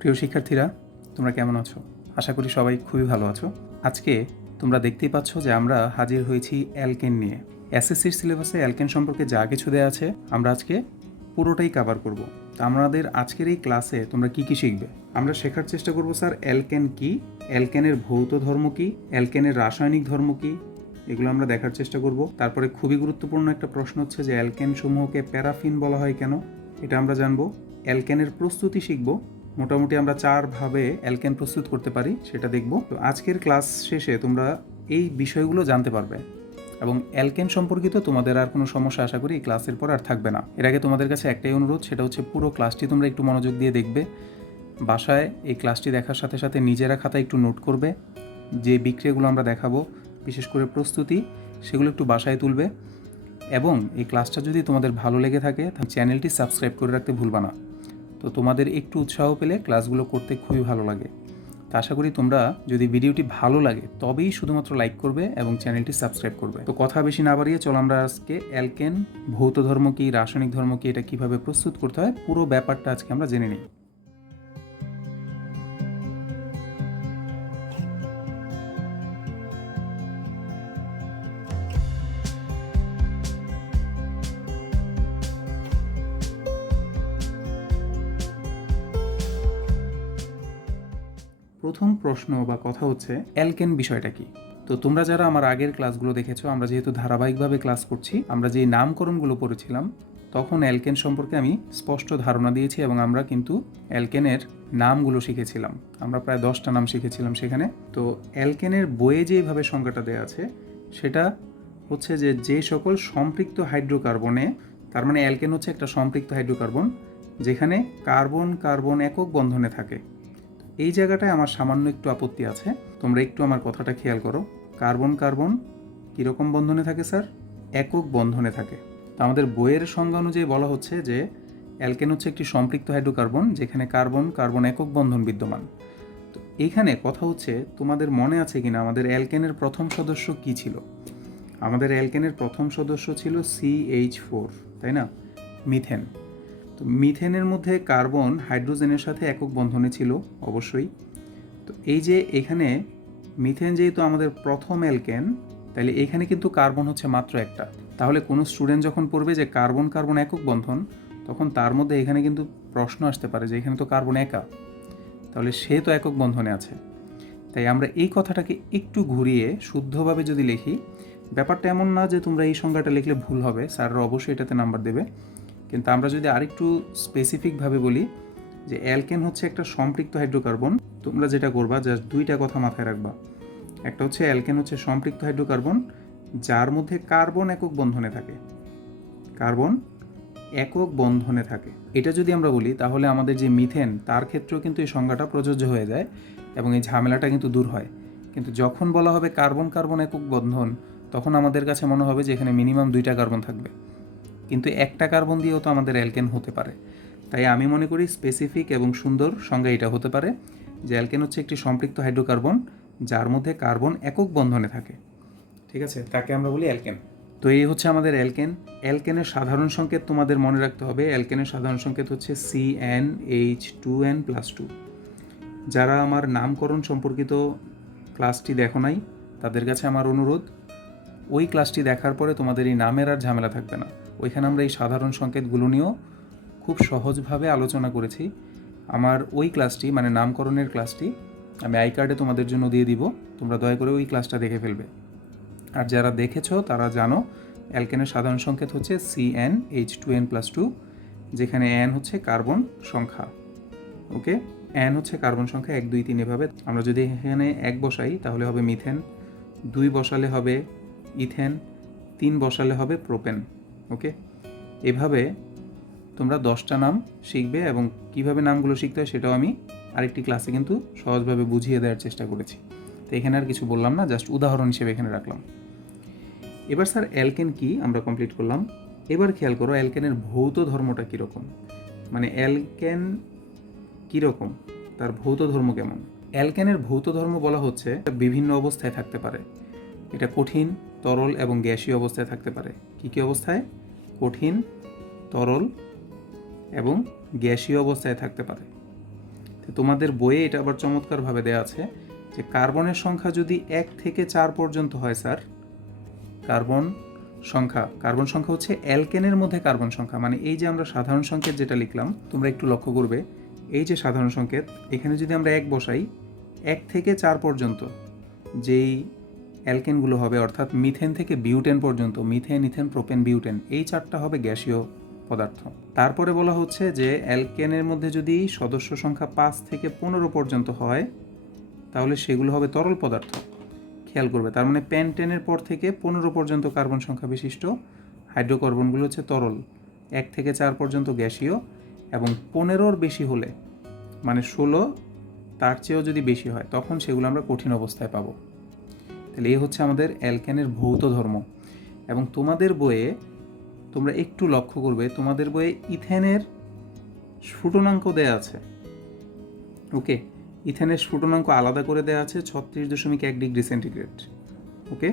প্রিয় শিক্ষার্থীরা, তোমরা কেমন আছো? আশা করি সবাই খুবই ভালো আছো। আজকে তোমরা দেখতেই পাচ্ছ যে আমরা হাজির হয়েছি অ্যালকেন নিয়ে। এসএসসির সিলেবাসে অ্যালকেন সম্পর্কে যা কিছু দেওয়া আছে আমরা আজকে পুরোটাই কভার করব। তা আমাদের আজকের এই ক্লাসে তোমরা কি শিখবে? আমরা শেখার চেষ্টা করব স্যার অ্যালকেন কি, অ্যালকেনের ভৌত ধর্ম কি, অ্যালকেনের রাসায়নিক ধর্ম কি, এগুলো আমরা দেখার চেষ্টা করব। তারপরে খুবই গুরুত্বপূর্ণ একটা প্রশ্ন হচ্ছে যে অ্যালকেন সমূহকে প্যারাফিন বলা হয় কেন, এটা আমরা জানবো। অ্যালকেনের প্রস্তুতি শিখব। মোটামুটি আমরা 4 ভাবে অ্যালকেন প্রস্তুত করতে পারি সেটা দেখব। তো আজকের ক্লাস শেষে তোমরা এই বিষয়গুলো জানতে পারবে এবং অ্যালকেন সম্পর্কিত তোমাদের আর কোনো সমস্যা আশা করি এই ক্লাসের পর আর থাকবে না। এর আগে তোমাদের কাছে একটাই অনুরোধ, সেটা হচ্ছে পুরো ক্লাসটি তোমরা একটু মনোযোগ দিয়ে দেখবে। বাসায় এই ক্লাসটি দেখার সাথে সাথে নিজেরা খাতায় একটু নোট করবে। যে বিক্রিয়াগুলো আমরা দেখাবো, বিশেষ করে প্রস্তুতি, সেগুলো একটু বাসায় তুলবে। এবং এই ক্লাসটা যদি তোমাদের ভালো লেগে থাকে তাহলে চ্যানেলটি সাবস্ক্রাইব করে রাখতে ভুলবা না। তো তোমাদের একটু উৎসাহ পেলে ক্লাসগুলো করতে খুবই ভালো লাগে। তো আশা করি তোমরা যদি ভিডিওটি ভালো লাগে তবেই শুধুমাত্র লাইক করবে এবং চ্যানেলটি সাবস্ক্রাইব করবে। তো কথা বেশি না বাড়িয়ে চলো আমরা আজকে অ্যালকেন ভৌত ধর্ম কি, রাসায়নিক ধর্ম কি, এটা কিভাবে প্রস্তুত করতে হয় পুরো ব্যাপারটা আজকে আমরা জেনে নিই। প্রথম প্রশ্ন বা কথা হচ্ছে অ্যালকেন বিষয়টা কি। তো তোমরা যারা আমার আগের ক্লাসগুলো দেখেছো, আমরা যেহেতু ধারাবাহিকভাবে ক্লাস করছি, আমরা যে নামকরণগুলো পড়েছিলাম তখন অ্যালকেন সম্পর্কে আমি স্পষ্ট ধারণা দিয়েছি এবং আমরা কিন্তু অ্যালকেনের নামগুলো শিখেছিলাম। আমরা প্রায় 10টা নাম শিখেছিলাম সেখানে। তো অ্যালকেনের বইয়ে যেভাবে সংজ্ঞাটা দেওয়া আছে সেটা হচ্ছে যে সকল সম্পৃক্ত হাইড্রোকার্বনে, তার মানে অ্যালকেন হচ্ছে একটা সম্পৃক্ত হাইড্রোকার্বন যেখানে কার্বন কার্বন একক বন্ধনে থাকে। এই জায়গাটায় আমার সামান্য একটু আপত্তি আছে, তোমরা একটু আমার কথাটা খেয়াল করো। কার্বন কার্বন কীরকম বন্ধনে থাকে স্যার? একক বন্ধনে থাকে। তো আমাদের বইয়ের সংজ্ঞা অনুযায়ী বলা হচ্ছে যে অ্যালকেন হচ্ছে একটি সম্পৃক্ত হাইড্রোকার্বন যেখানে কার্বন কার্বন একক বন্ধন বিদ্যমান। তো এইখানে কথা হচ্ছে, তোমাদের মনে আছে কিনা আমাদের অ্যালকেনের প্রথম সদস্য কি ছিল? আমাদের অ্যালকেনের প্রথম সদস্য ছিল CH4, তাই না? মিথেন। তো মিথেনের মধ্যে কার্বন হাইড্রোজেনের সাথে একক বন্ধনে ছিল অবশ্যই। তো এই যে এখানে মিথেন যেহেতু আমাদের প্রথম অ্যালকেন, তাহলে এখানে কিন্তু কার্বন হচ্ছে মাত্র একটা। তাহলে কোনো স্টুডেন্ট যখন পড়বে যে কার্বন কার্বন একক বন্ধন, তখন তার মধ্যে এখানে কিন্তু প্রশ্ন আসতে পারে যে এখানে তো কার্বন একা, তাহলে সে তো একক বন্ধনে আছে। তাই আমরা এই কথাটাকে একটু ঘুরিয়ে শুদ্ধভাবে যদি লিখি, ব্যাপারটা এমন না যে তোমরা এই সংজ্ঞাটা লিখলে ভুল হবে, স্যাররা অবশ্যই এটাতে নাম্বার দেবে। কিন্তু আমরা যদি আরেকটু স্পেসিফিকভাবে বলি যে অ্যালকেন হচ্ছে একটা সম্পৃক্ত হাইড্রোকার্বন, তোমরা যেটা করবা জাস্ট দুইটা কথা মাথায় রাখবা। একটা হচ্ছে অ্যালকেন হচ্ছে সম্পৃক্ত হাইড্রোকার্বন যার মধ্যে কার্বন একক বন্ধনে থাকে। কার্বন একক বন্ধনে থাকে, এটা যদি আমরা বলি তাহলে আমাদের যে মিথেন তার ক্ষেত্রেও কিন্তু এই সংজ্ঞাটা প্রযোজ্য হয়ে যায় এবং এই ঝামেলাটা কিন্তু দূর হয়। কিন্তু যখন বলা হবে কার্বন কার্বন একক বন্ধন, তখন আমাদের কাছে মনে হবে যে এখানে মিনিমাম 2টা কার্বন থাকবে, কিন্তু একটা কার্বন দিয়েও তো আমাদের অ্যালকেন হতে পারে। তাই আমি মনে করি স্পেসিফিক এবং সুন্দর সংজ্ঞা এটা হতে পারে যে অ্যালকেন হচ্ছে একটি সম্পৃক্ত হাইড্রোকার্বন যার মধ্যে কার্বন একক বন্ধনে থাকে। ঠিক আছে, তাকে আমরা বলি অ্যালকেন। তো এই হচ্ছে আমাদের অ্যালকেন। অ্যালকেনের সাধারণ সংকেত তোমাদের মনে রাখতে হবে। অ্যালকেনের সাধারণ সংকেত হচ্ছে CnH2n+2। যারা আমার নামকরণ সম্পর্কিত ক্লাসটি দেখো নাই তাদের কাছে আমার অনুরোধ, ওই ক্লাসটি দেখার পরে তোমাদের এই নামের আর ঝামেলা থাকবে না। ওইখানে আমরা এই সাধারণ সংকেতগুলো নিয়েও খুব সহজভাবে আলোচনা করেছি। আমার ওই ক্লাসটি মানে নামকরণের ক্লাসটি আমি আই কার্ডে তোমাদের জন্য দিয়ে দিব, তোমরা দয়া করে ওই ক্লাসটা দেখে ফেলবে। আর যারা দেখেছো তারা জানো অ্যালকেনের সাধারণ সংকেত হচ্ছে CnH2n+2, যেখানে n হচ্ছে কার্বন সংখ্যা। ওকে, n হচ্ছে কার্বন সংখ্যা 1 2 3 এভাবে। আমরা যদি এখানে 1 বসাই তাহলে হবে মিথেন, 2 বসালে হবে ইথেন, 3 বসালে হবে প্রোপেন। ওকে, এভাবে তোমরা 10টা নাম শিখবে এবং কিভাবে নামগুলো শিখতে হয় সেটাও আমি আরেকটি ক্লাসে কিন্তু সহজভাবে বুঝিয়ে দেওয়ার চেষ্টা করেছি। তো এখানে আর কিছু বললাম না, জাস্ট উদাহরণ হিসেবে এখানে রাখলাম। এবার স্যার অ্যালকেন কি আমরা কমপ্লিট করলাম। এবার খেয়াল করো অ্যালকেনের ভৌত ধর্মটা কীরকম, মানে অ্যালকেন কীরকম, তার ভৌত ধর্ম কেমন। অ্যালকেনের ভৌত ধর্ম বলা হচ্ছে বিভিন্ন অবস্থায় থাকতে পারে। এটা কঠিন, তরল এবং গ্যাসীয় অবস্থায় থাকতে পারে। কী কী অবস্থায়? কঠিন, তরল এবং গ্যাসীয় অবস্থায় থাকতে পারে। তো তোমাদের বইয়ে এটা আবার চমৎকারভাবে দেওয়া আছে যে কার্বনের সংখ্যা যদি 1 থেকে 4 পর্যন্ত হয় স্যার, কার্বন সংখ্যা হচ্ছে অ্যালকেনের মধ্যে কার্বন সংখ্যা, মানে এই যে আমরা সাধারণ সংকেত যেটা লিখলাম, তোমরা একটু লক্ষ্য করবে এই যে সাধারণ সংকেত, এখানে যদি আমরা 1 বসাই, 1 থেকে 4 পর্যন্ত যেই অ্যালকেনগুলো হবে, অর্থাৎ মিথেন থেকে বিউটেন পর্যন্ত, মিথেন, ইথেন, প্রোপেন, বিউটেন, এই 4টা হবে গ্যাসীয় পদার্থ। তারপরে বলা হচ্ছে যে অ্যালকেনের মধ্যে যদি সদস্য সংখ্যা 5 থেকে 15 পর্যন্ত হয় তাহলে সেগুলো হবে তরল পদার্থ। খেয়াল করবে, তার মানে পেন্টেনের পর থেকে 15 পর্যন্ত কার্বন সংখ্যা বিশিষ্ট হাইড্রোকার্বনগুলো হচ্ছে তরল, 1 থেকে 4 পর্যন্ত গ্যাসীয়, এবং 15-র বেশি হলে, মানে 16 তার চেয়েও যদি বেশি হয় তখন সেগুলো আমরা কঠিন অবস্থায় পাবো। তাহলে এই হচ্ছে আমাদের অ্যালকেনের ভৌত ধর্ম। এবং তোমাদের বইয়ে তোমরা একটু লক্ষ্য করবে, তোমাদের বইয়ে ইথেনের স্ফুটনাঙ্ক দেয়া আছে। ওকে, ইথেনের স্ফুটনাঙ্ক আলাদা করে দেওয়া আছে 36.1 ডিগ্রি সেন্টিগ্রেড। ওকে,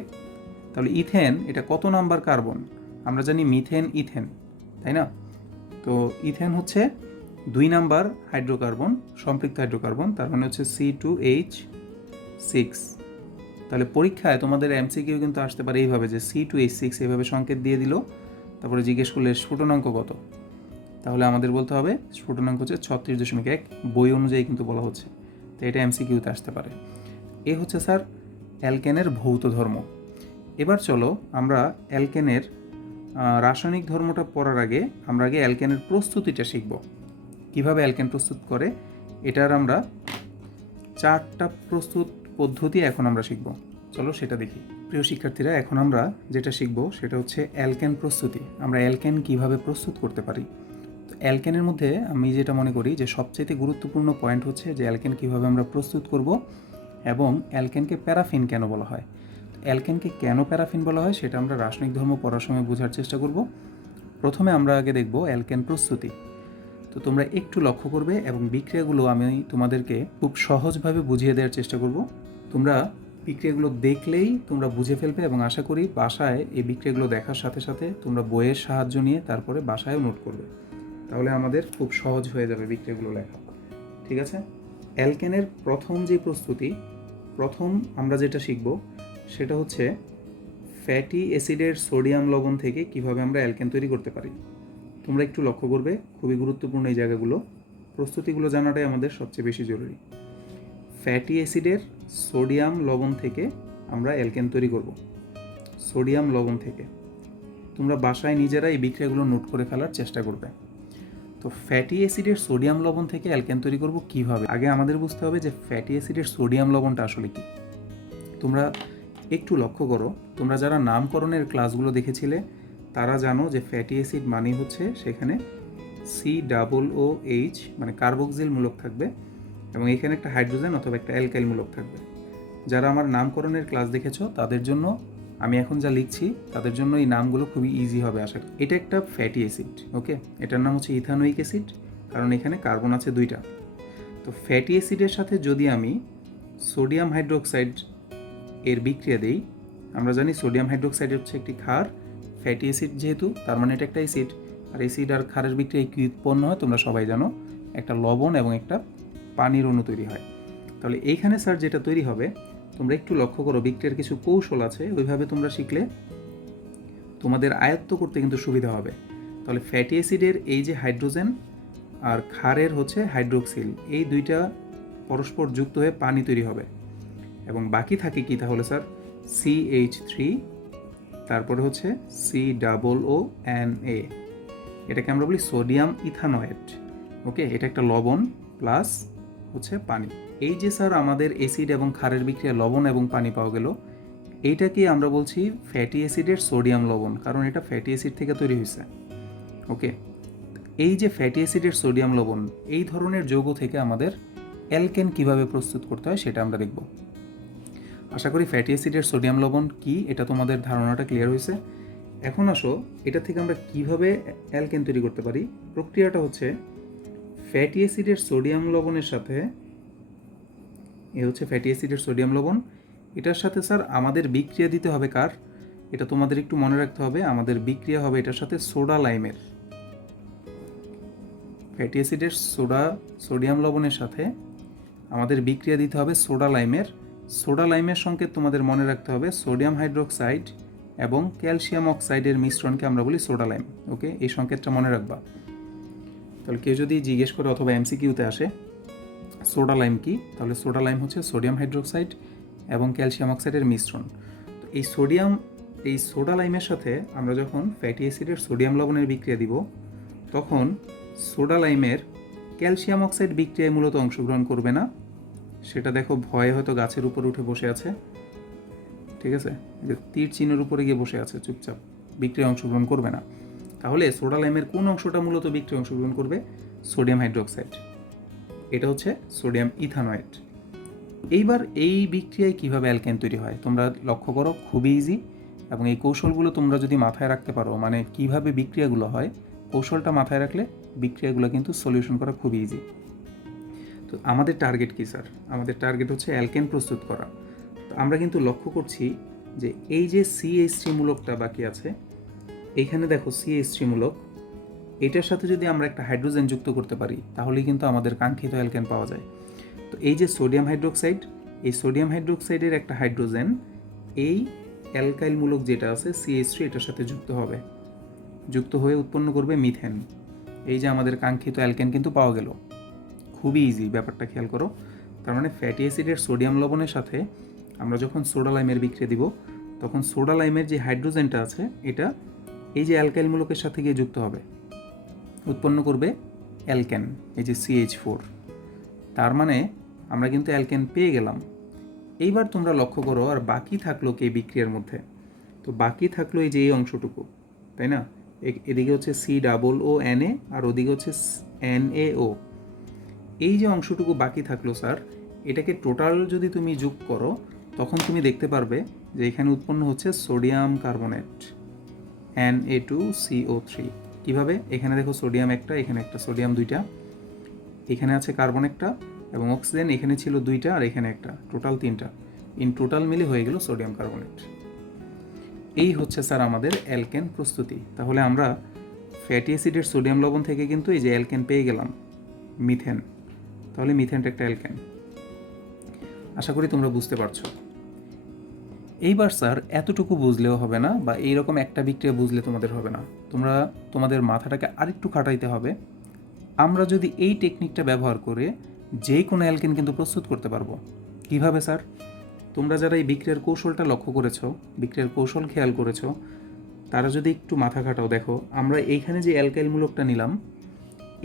তাহলে ইথেন এটা কত নাম্বার কার্বন? আমরা জানি মিথেন, ইথেন, তাই না? তো ইথেন হচ্ছে 2 নাম্বার হাইড্রোকার্বন, সম্পৃক্ত হাইড্রোকার্বন, তার মানে হচ্ছে C2H6। তাহলে পরীক্ষায় তোমাদের এমসিকিউ কিন্তু আসতে পারে এইভাবে যে C2H6 এইভাবে সংকেত দিয়ে দিল, তারপরে জিজ্ঞেস করলে স্ফুটনাঙ্ক কত, তাহলে আমাদের বলতে হবে স্ফুটনাঙ্ক হচ্ছে 36.1, বই অনুযায়ী কিন্তু বলা হচ্ছে, তো এটা এমসিকিউতে আসতে পারে। এ হচ্ছে স্যার অ্যালকেনের ভৌত ধর্ম। এবার চলো আমরা অ্যালকেনের রাসায়নিক ধর্মটা পড়ার আগে আমরা আগে অ্যালকেনের প্রস্তুতিটা শিখব, কিভাবে অ্যালকেন প্রস্তুত করে। এটার আমরা 4টা প্রস্তুত পদ্ধতি এখন আমরা শিখব, চলো সেটা দেখি। প্রিয় শিক্ষার্থীরা, এখন আমরা যেটা শিখব সেটা হচ্ছে অ্যালকেন প্রস্তুতি। আমরা অ্যালকেন কিভাবে প্রস্তুত করতে পারি। অ্যালকেনের মধ্যে আমি যেটা মনে করি যে সবচেয়ে গুরুত্বপূর্ণ পয়েন্ট হচ্ছে যে অ্যালকেন কীভাবে আমরা প্রস্তুত করব, এবং অ্যালকেনকে প্যারাফিন কেন বলা হয়। অ্যালকেনকে কেন প্যারাফিন বলা হয় সেটা আমরা রাসায়নিক ধর্ম পড়ার সময় বোঝার চেষ্টা করব। প্রথমে আমরা আগে দেখব অ্যালকেন প্রস্তুতি। তো তোমরা একটু লক্ষ্য করবে এবং বিক্রিয়াগুলো আমি তোমাদেরকে খুব সহজভাবে বুঝিয়ে দেওয়ার চেষ্টা করব। তোমরা বিক্রিয়াগুলো দেখলেই তোমরা বুঝে ফেলবে, এবং আশা করি বাসায় এই বিক্রিয়াগুলো দেখার সাথে সাথে তোমরা বইয়ের সাহায্য নিয়ে তারপরে বাসায়ও নোট করবে, তাহলে আমাদের খুব সহজ হয়ে যাবে বিক্রিয়াগুলো লেখা। ঠিক আছে? অ্যালকেনের প্রথম যে প্রস্তুতি, প্রথম আমরা যেটা শিখব সেটা হচ্ছে ফ্যাটি অ্যাসিডের সোডিয়াম লবণ থেকে কিভাবে আমরা অ্যালকেন তৈরি করতে পারি। তোমরা একটু লক্ষ্য করবে, খুবই গুরুত্বপূর্ণ এই জায়গাগুলো, প্রস্তুতিগুলো জানাটাই আমাদের সবচেয়ে বেশি জরুরি। ফ্যাটি অ্যাসিডের সোডিয়াম লবণ থেকে আমরা অ্যালকেন তৈরি করব, সোডিয়াম লবণ থেকে। তোমরা বাসায় নিজেরা এই বিক্রিয়াগুলো নোট করে ফেলার চেষ্টা করবে। তো ফ্যাটি অ্যাসিডের সোডিয়াম লবণ থেকে অ্যালকেন তৈরি করব কিভাবে, আগে আমাদের বুঝতে হবে যে ফ্যাটি অ্যাসিডের সোডিয়াম লবণটা আসলে কি। তোমরা একটু লক্ষ্য করো, তোমরা যারা নামকরণের ক্লাসগুলো দেখেছিলে তারা জানো যে ফ্যাটি অ্যাসিড মানে হচ্ছে সেখানে COOH মানে কার্বক্সিল মূলক থাকবে, এবং এখানে একটা হাইড্রোজেন অথবা একটা অ্যালকাইল মূলক থাকবে। যারা আমার নামকরণের ক্লাস দেখেছো তাদের জন্য আমি এখন যা লিখছি তাদের জন্য এই নামগুলো খুবই ইজি হবে আশা করি। এটা একটা ফ্যাটি অ্যাসিড, ওকে, এটার নাম হচ্ছে ইথানোয়িক অ্যাসিড, কারণ এখানে কার্বন আছে 2টা। তো ফ্যাটি অ্যাসিডের সাথে যদি আমি সোডিয়াম হাইড্রোক্সাইড এর বিক্রিয়া দেই, আমরা জানি সোডিয়াম হাইড্রোক্সাইড হচ্ছে একটি ক্ষার, ফ্যাটি অ্যাসিড যেহেতু তার মানে এটা একটা অ্যাসিড, আর অ্যাসিড আর ক্ষারের বিক্রিয়ায় কি উৎপন্ন হয় তোমরা সবাই জানো, একটা লবণ এবং একটা পানির অণু তৈরি হয়। তাহলে এইখানে স্যার যেটা তৈরি হবে, তোমরা একটু লক্ষ্য করো, বিক্রিয়ার কিছু কৌশল আছে, ওইভাবে তোমরা শিখলে তোমাদের আয়ত্ত করতে কিন্তু সুবিধা হবে। তাহলে ফ্যাটি অ্যাসিডের এই যে হাইড্রোজেন আর ক্ষারের হচ্ছে হাইড্রোক্সিল, এই 2টা পরস্পর যুক্ত হয়ে পানি তৈরি হবে, এবং বাকি থাকে কি তাহলে স্যার CH3, তারপরে হচ্ছে COONA, এটাকে আমরা বলি সোডিয়াম ইথানয়েড। ওকে, এটা একটা লবণ প্লাস হচ্ছে পানি। এই যে স্যার আমাদের অ্যাসিড এবং ক্ষারের বিক্রিয়া লবণ এবং পানি পাওয়া গেল, এইটাকে আমরা বলছি ফ্যাটি অ্যাসিডের সোডিয়াম লবণ, কারণ এটা ফ্যাটি অ্যাসিড থেকে তৈরি হয়েছে। ওকে, এই যে ফ্যাটি অ্যাসিডের সোডিয়াম লবণ, এই ধরনের যৌগ থেকে আমাদের অ্যালকেন কিভাবে প্রস্তুত করতে হয় সেটা আমরা দেখব। আশা করি ফ্যাটি অ্যাসিডের সোডিয়াম লবণ কি এটা তোমাদের ধারণাটা ক্লিয়ার হয়েছে। এখন আসো এটা থেকে আমরা কিভাবে অ্যালকেন তৈরি করতে পারি। প্রক্রিয়াটা হচ্ছে ফ্যাটি অ্যাসিডের সোডিয়াম লবণের সাথে, এ হচ্ছে ফ্যাটি অ্যাসিডের সোডিয়াম লবণ, এটার সাথে স্যার আমাদের বিক্রিয়া দিতে হবে কার, এটা তোমাদের একটু মনে রাখতে হবে, আমাদের বিক্রিয়া হবে এটার সাথে সোডা লাইমের। ফ্যাটি অ্যাসিডের সোডিয়াম লবণের সাথে আমাদের বিক্রিয়া দিতে হবে সোডা লাইমের। সোডা লাইমের সংকেত তোমাদের মনে রাখতে হবে সোডিয়াম হাইড্রোক্সাইড এবং ক্যালসিয়াম অক্সাইডের মিশ্রণকে আমরা বলি সোডা লাইম। ওকে, এই সংকেতটা মনে রাখবা। তাহলে কেউ যদি জিজ্ঞেস করে অথবা এমসিকিউতে আসে সোডা লাইম কি, তাহলে সোডা লাইম হচ্ছে সোডিয়াম হাইড্রোক্সাইড এবং ক্যালসিয়াম অক্সাইডের মিশ্রণ। তো এই সোডা লাইমের সাথে আমরা যখন ফ্যাটি অ্যাসিডের সোডিয়াম লবণের বিক্রিয়া দিব, তখন সোডা লাইমের ক্যালসিয়াম অক্সাইড বিক্রিয়ায় মূলত অংশগ্রহণ করবে না। সেটা দেখো ভয়ে হয়তো গাছের উপর উঠে বসে আছে, ঠিক আছে, তীর চিহ্নের উপরে গিয়ে বসে আছে চুপচাপ, বিক্রিয়ায় অংশগ্রহণ করবে না। তাহলে সোডা লাইমের কোন অংশটা মূলত বিক্রিয়ায় অংশগ্রহণ করবে? সোডিয়াম হাইড্রোক্সাইড, এটা হচ্ছে সোডিয়াম ইথানয়েড। এইবার এই বিক্রিয়ায় কিভাবে অ্যালকেন তৈরি হয় তোমরা লক্ষ্য করো, খুবই ইজি। এবং এই কৌশলগুলো তোমরা যদি মাথায় রাখতে পারো, মানে কিভাবে বিক্রিয়াগুলো হয়, কৌশলটা মাথায় রাখলে বিক্রিয়াগুলো কিন্তু সলিউশন করা খুবই ইজি। তো আমাদের টার্গেট কী স্যার? আমাদের টার্গেট হচ্ছে অ্যালকেন প্রস্তুত করা। তো আমরা কিন্তু লক্ষ্য করছি যে এই যে CH3 মূলকটা বাকি আছে, এইখানে দেখো CH3 মূলক, এটার সাথে যদি আমরা একটা হাইড্রোজেন যুক্ত করতে পারি তাহলেই কিন্তু আমাদের কাঙ্ক্ষিত অ্যালকেন পাওয়া যায়। তো এই যে সোডিয়াম হাইড্রোক্সাইড, এই সোডিয়াম হাইড্রোক্সাইডের একটা হাইড্রোজেন এই অ্যালকাইল মূলক যেটা আছে CH3 এটার সাথে যুক্ত হবে, যুক্ত হয়ে উৎপন্ন করবে মিথেন। এই যে আমাদের কাঙ্ক্ষিত অ্যালকেন কিন্তু পাওয়া গেল। খুবই ইজি, ব্যাপারটা খেয়াল করো। তার মানে ফ্যাটি অ্যাসিডের সোডিয়াম লবণের সাথে আমরা যখন সোডা লাইমের বিক্রিয়া দিব, তখন সোডা লাইমের যে হাইড্রোজেনটা আছে এটা এই যে অ্যালকাইল মূলকের সাথে গিয়ে যুক্ত হবে, উৎপন্ন করবে অ্যালকেন, এই যে CH4। তার মানে আমরা কিন্তু অ্যালকেন পেয়ে গেলাম। এইবার তোমরা লক্ষ্য করো আর বাকি থাকলো কি বিক্রিয়ার মধ্যে? তো বাকি থাকলো এই যে এই অংশটুকু, তাই না? এদিকে হচ্ছে COO আর ওদিকে হচ্ছে NaO। এই যে অংশটুকু বাকি থাকলো স্যার, এটাকে টোটাল যদি তুমি যোগ করো তখন তুমি দেখতে পারবে যে এখানে উৎপন্ন হচ্ছে সোডিয়াম কার্বনেট Na2CO3। কিভাবে? এখানে দেখো সোডিয়াম একটা, এখানে একটা, সোডিয়াম দুইটা, এখানে আছে কার্বন একটা এবং অক্সিজেন এখানে ছিল দুইটা আর এখানে একটা, টোটাল তিনটা। ইন টোটাল মিলে হয়ে গেল সোডিয়াম কার্বনেট। এই হচ্ছে স্যার আমাদের অ্যালকেন প্রস্তুতি। তাহলে আমরা ফ্যাটি অ্যাসিডের সোডিয়াম লবণ থেকে কিন্তু এই যে অ্যালকেন পেয়ে গেলাম, মিথেন। তাহলে মিথেনটা একটা অ্যালকেন। আশা করি তোমরা বুঝতে পারছো। এইবার স্যার এতটুকু বুঝলেও হবে না, বা এইরকম একটা বিক্রিয়া বুঝলে তোমাদের হবে না, তোমাদের মাথাটাকে আরেকটু খাটাইতে হবে। আমরা যদি এই টেকনিকটা ব্যবহার করে যে কোনো অ্যালকেন কিন্তু প্রস্তুত করতে পারবো। কিভাবে স্যার? তোমরা যারা এই বিক্রিয়ার কৌশলটা লক্ষ্য করেছো, বিক্রিয়ার কৌশল খেয়াল করেছো, তারা যদি একটু মাথা খাটাও, দেখো আমরা এইখানে যে অ্যালকাইল মূলকটা নিলাম,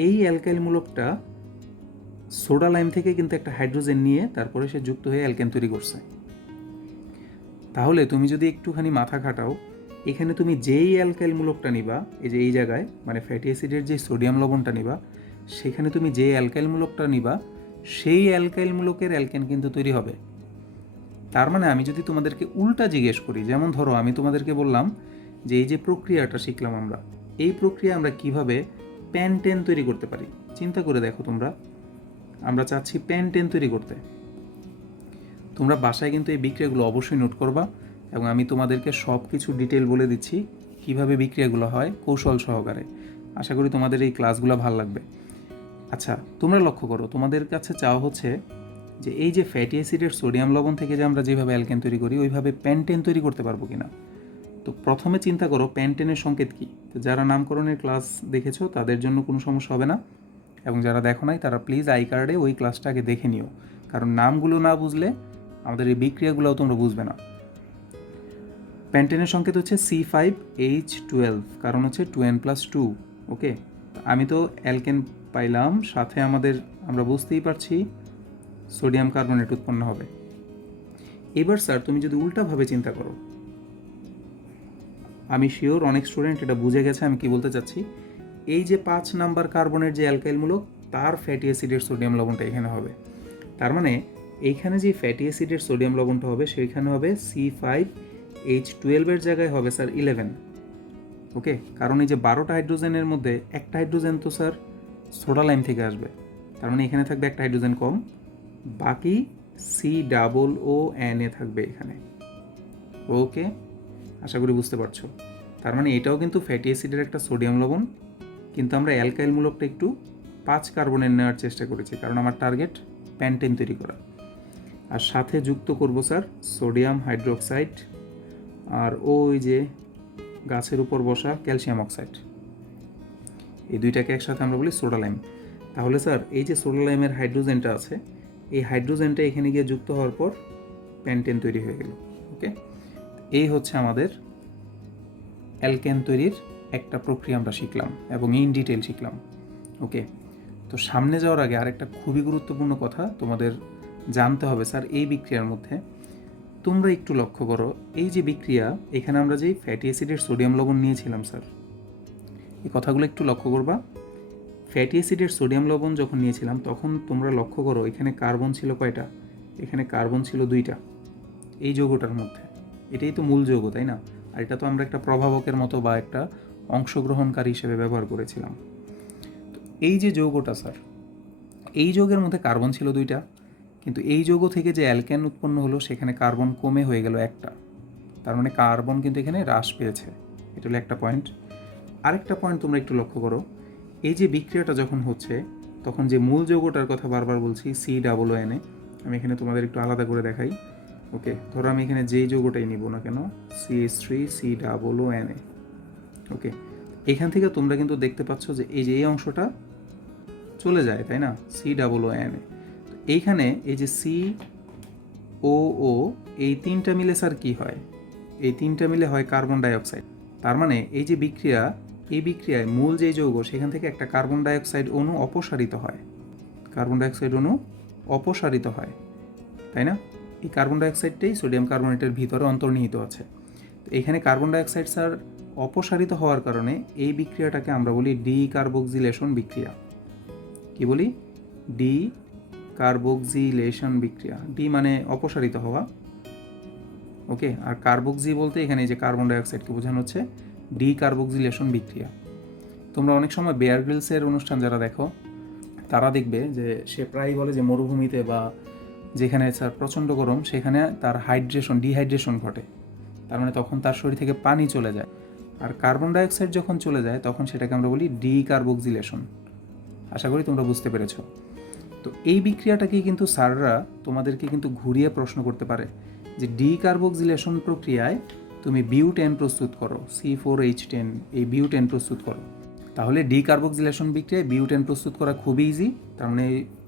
এই অ্যালকাইল মূলকটা সোডা লাইম থেকে কিন্তু একটা হাইড্রোজেন নিয়ে তারপরে সে যুক্ত হয়ে অ্যালকেন তৈরি করছে। তাহলে তুমি যদি একটুখানি মাথা খাটাও, এখানে তুমি যেই অ্যালকাইল মূলকটা নিবা, এই যে এই জায়গায় মানে ফ্যাটি অ্যাসিডের যে সোডিয়াম লবণটা নিবা, সেখানে তুমি যে অ্যালকাইল মূলকটা নিবা সেই অ্যালকাইল মূলকের অ্যালকেন কিন্তু তৈরি হবে। তার মানে আমি যদি তোমাদেরকে উল্টা জিজ্ঞেস করি, যেমন ধরো আমি তোমাদেরকে বললাম যে এই যে প্রক্রিয়াটা শিখলাম আমরা, এই প্রক্রিয়া আমরা কিভাবে প্যান্টেন তৈরি করতে পারি, চিন্তা করে দেখো তোমরা। আমরা চাচ্ছি প্যান্টেন তৈরি করতে। তোমরা বাসায় কিন্তু এই বিক্রিয়াগুলো অবশ্যই নোট করবা এবং আমি তোমাদেরকে সব কিছু ডিটেল বলে দিচ্ছি কিভাবে বিক্রিয়াগুলো হয় কৌশল সহকারে। আশা করি তোমাদের এই ক্লাসগুলো ভালো লাগবে। আচ্ছা, তোমরা লক্ষ্য করো, তোমাদের কাছে চাওয়া হচ্ছে যে এই যে ফ্যাটি অ্যাসিডের সোডিয়াম লবণ থেকে যে আমরা যেভাবে অ্যালকেন তৈরি করি ওইভাবে প্যান্টেন তৈরি করতে পারবো কিনা। তো প্রথমে চিন্তা করো প্যান্টেনের সংকেত কী। তো যারা নামকরণের ক্লাস দেখেছো তাদের জন্য কোনো সমস্যা হবে না, এবং যারা দেখো নাই তারা প্লিজ আই কার্ডে ওই ক্লাসটা আগে দেখে নিও, কারণ নামগুলো না বুঝলে আমাদের এই বিক্রিয়াগুলোও তোমরা বুঝবে না। প্যান্টেনের সংকেত হচ্ছে C5H12, কারণ হচ্ছে 2N+2। ওকে, আমি তো অ্যালকেন পাইলাম, সাথে আমরা বুঝতেই পারছি সোডিয়াম কার্বনেট উৎপন্ন হবে। এবার স্যার তুমি যদি উল্টাভাবে চিন্তা করো, আমি শিওর অনেক স্টুডেন্ট এটা বুঝে গেছে আমি কি বলতে চাচ্ছি। এই যে 5 নাম্বার কার্বনের যে অ্যালকাইল মূলক, তার ফ্যাটি অ্যাসিডের সোডিয়াম লবণটা এখানে হবে। তার মানে এইখানে যে ফ্যাটি অ্যাসিডের সোডিয়াম লবণটা হবে সেইখানে হবে C5H12 এর জায়গায় হবে স্যার 11। ওকে, কারণ এই যে 12টা হাইড্রোজেনের মধ্যে একটা হাইড্রোজেন তো স্যার সোডা লাইম থেকে আসবে, তার মানে এখানে থাকবে একটা হাইড্রোজেন কম, বাকি COO থাকবে এখানে। ওকে, আশা করি বুঝতে পারছো। তার মানে এটাও কিন্তু ফ্যাটি অ্যাসিডের একটা সোডিয়াম লবণ, কিন্তু আমরা অ্যালকাইল মূলকটা একটু 5 কার্বনের নেওয়ার চেষ্টা করেছি, কারণ আমার টার্গেট প্যান্টেন তৈরি করা। আর সাথে যুক্ত করব স্যার সোডিয়াম হাইড্রোক্সাইড, আর ওই যে গাছের উপর বসা ক্যালসিয়াম অক্সাইড, এই দুইটাকে একসাথে আমরা বলি সোডা লাইম। তাহলে স্যার এই যে সোডা লাইমের হাইড্রোজেনটা আছে, এই হাইড্রোজেনটা এখানে গিয়ে যুক্ত হওয়ার পর প্যান্টেন তৈরি হয়ে গেল। ওকে, এই হচ্ছে আমাদের অ্যালকেন তৈরির একটা প্রক্রিয়া আমরা শিখলাম এবং ইন ডিটেল শিখলাম। ওকে, তো সামনে যাওয়ার আগে আরেকটা খুবই গুরুত্বপূর্ণ কথা তোমাদের জানতে হবে স্যার। এই বিক্রিয়ার মধ্যে তোমরা একটু লক্ষ্য করো, এই যে বিক্রিয়া, এখানে আমরা যেই ফ্যাটি অ্যাসিডের সোডিয়াম লবণ নিয়েছিলাম স্যার, এই কথাগুলো একটু লক্ষ্য করবা। ফ্যাটি অ্যাসিডের সোডিয়াম লবণ যখন নিয়েছিলাম তখন তোমরা লক্ষ্য করো এখানে কার্বন ছিল কয়টা? এখানে কার্বন ছিল 2টা এই যৌগটার মধ্যে। এটাই তো মূল যৌগ, তাই না? আর এটা তো আমরা একটা প্রভাবকের মতো বা একটা অংশগ্রহণকারী হিসেবে ব্যবহার করেছিলাম। তো এই যে যৌগটা স্যার, এই যৌগের মধ্যে কার্বন ছিল 2টা, কিন্তু এই যৌগ থেকে যে অ্যালকেন উৎপন্ন হলো সেখানে কার্বন কমে হয়ে গেল একটা। তার মানে কার্বন কিন্তু এখানে হ্রাস পেয়েছে। এটা হলো একটা পয়েন্ট। আরেকটা পয়েন্ট তোমরা একটু লক্ষ্য করো, এই যে বিক্রিয়াটা যখন হচ্ছে তখন যে মূল যৌগটার কথা বারবার বলছি COO, আমি এখানে তোমাদের একটু আলাদা করে দেখাই। ওকে, ধরো আমি এখানে যেই যৌগটাই নিব না কেন, CH3COO। ওকে, এখান থেকে তোমরা কিন্তু দেখতে পাচ্ছ যে এই যে এই অংশটা চলে যায়, তাই না? COO। এইখানে এই যে COO, এই 3টা মিলে স্যার কি হয়? এই 3টা মিলে হয় কার্বন ডাইঅক্সাইড। তার মানে এই যে বিক্রিয়া, এই বিক্রিয়ায় মূল যে যৌগ সেখান থেকে একটা কার্বন ডাইঅক্সাইড অণু অপসারিত হয়। কার্বন ডাইঅক্সাইড অণু অপসারিত হয়, তাই না? এই কার্বন ডাইঅক্সাইডটাই সোডিয়াম কার্বনেটের ভিতরে অন্তর্নিহিত আছে। তো এখানে কার্বন ডাইঅক্সাইড স্যার অপসারিত হওয়ার কারণে এই বিক্রিয়াটাকে আমরা বলি ডিকার্বক্সিলেশন বিক্রিয়া। কি বলি? ডিকার্বক্সিলেশন বিক্রিয়া। ডি মানে অপসারিত হওয়া, ওকে, আর কার্বক্সি বলতে এখানে যে কার্বন ডাইঅক্সাইডকে বোঝানো হচ্ছে ডিকার্বক্সিলেশন বিক্রিয়া। তোমরা অনেক সময় বেয়ার গ্রিলসের অনুষ্ঠান যারা দেখো তারা দেখবে যে সে প্রায় বলে যে মরুভূমিতে বা যেখানে স্যার প্রচণ্ড গরম সেখানে তার ডিহাইড্রেশন ঘটে। তার মানে তখন তার শরীর থেকে পানি চলে যায়। আর কার্বন ডাইঅক্সাইড যখন চলে যায় তখন সেটাকে আমরা বলি ডিকার্বক্সিলেশন। আশা করি তোমরা বুঝতে পেরেছো। তো এই বিক্রিয়াটাকেই কিন্তু স্যাররা তোমাদেরকে কিন্তু ঘুরিয়ে প্রশ্ন করতে পারে যে ডিকার্বক্সিলেশন প্রক্রিয়ায় তুমি বিউটেন প্রস্তুত করো, C4H10, এই বিউটেন প্রস্তুত করো। তাহলে ডিকার্বক্সিলেশন বিক্রিয়ায় বিউটেন প্রস্তুত করা খুবই ইজি। তার মানে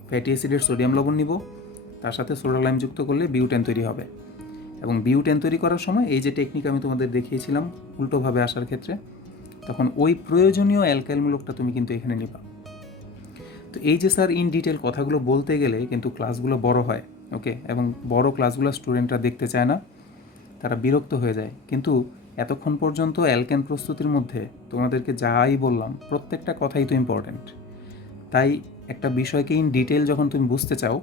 ফ্যাটি অ্যাসিডের সোডিয়াম লবণ নিব, তার সাথে সোডা লাইম যুক্ত করলে বিউটেন তৈরি হবে। এবং বিউটেন তৈরি করার সময় এই যে টেকনিক আমি তোমাদের দেখিয়েছিলাম উল্টোভাবে আসার ক্ষেত্রে, তখন ওই প্রয়োজনীয় অ্যালকাইল মূলকটা তুমি কিন্তু এখানে নিবা। তো এই যে স্যার ইন ডিটেল কথাগুলো বলতে গেলে কিন্তু ক্লাসগুলো বড় হয়, ওকে, এবং বড় ক্লাসগুলো স্টুডেন্টরা দেখতে চায় না, তারা বিরক্ত হয়ে যায়। কিন্তু এতক্ষণ পর্যন্ত অ্যালকেন প্রস্তুতির মধ্যে তোমাদেরকে যাই বললাম প্রত্যেকটা কথাই তো ইম্পর্ট্যান্ট। তাই একটা বিষয়কে ইন ডিটেল যখন তুমি বুঝতে চাও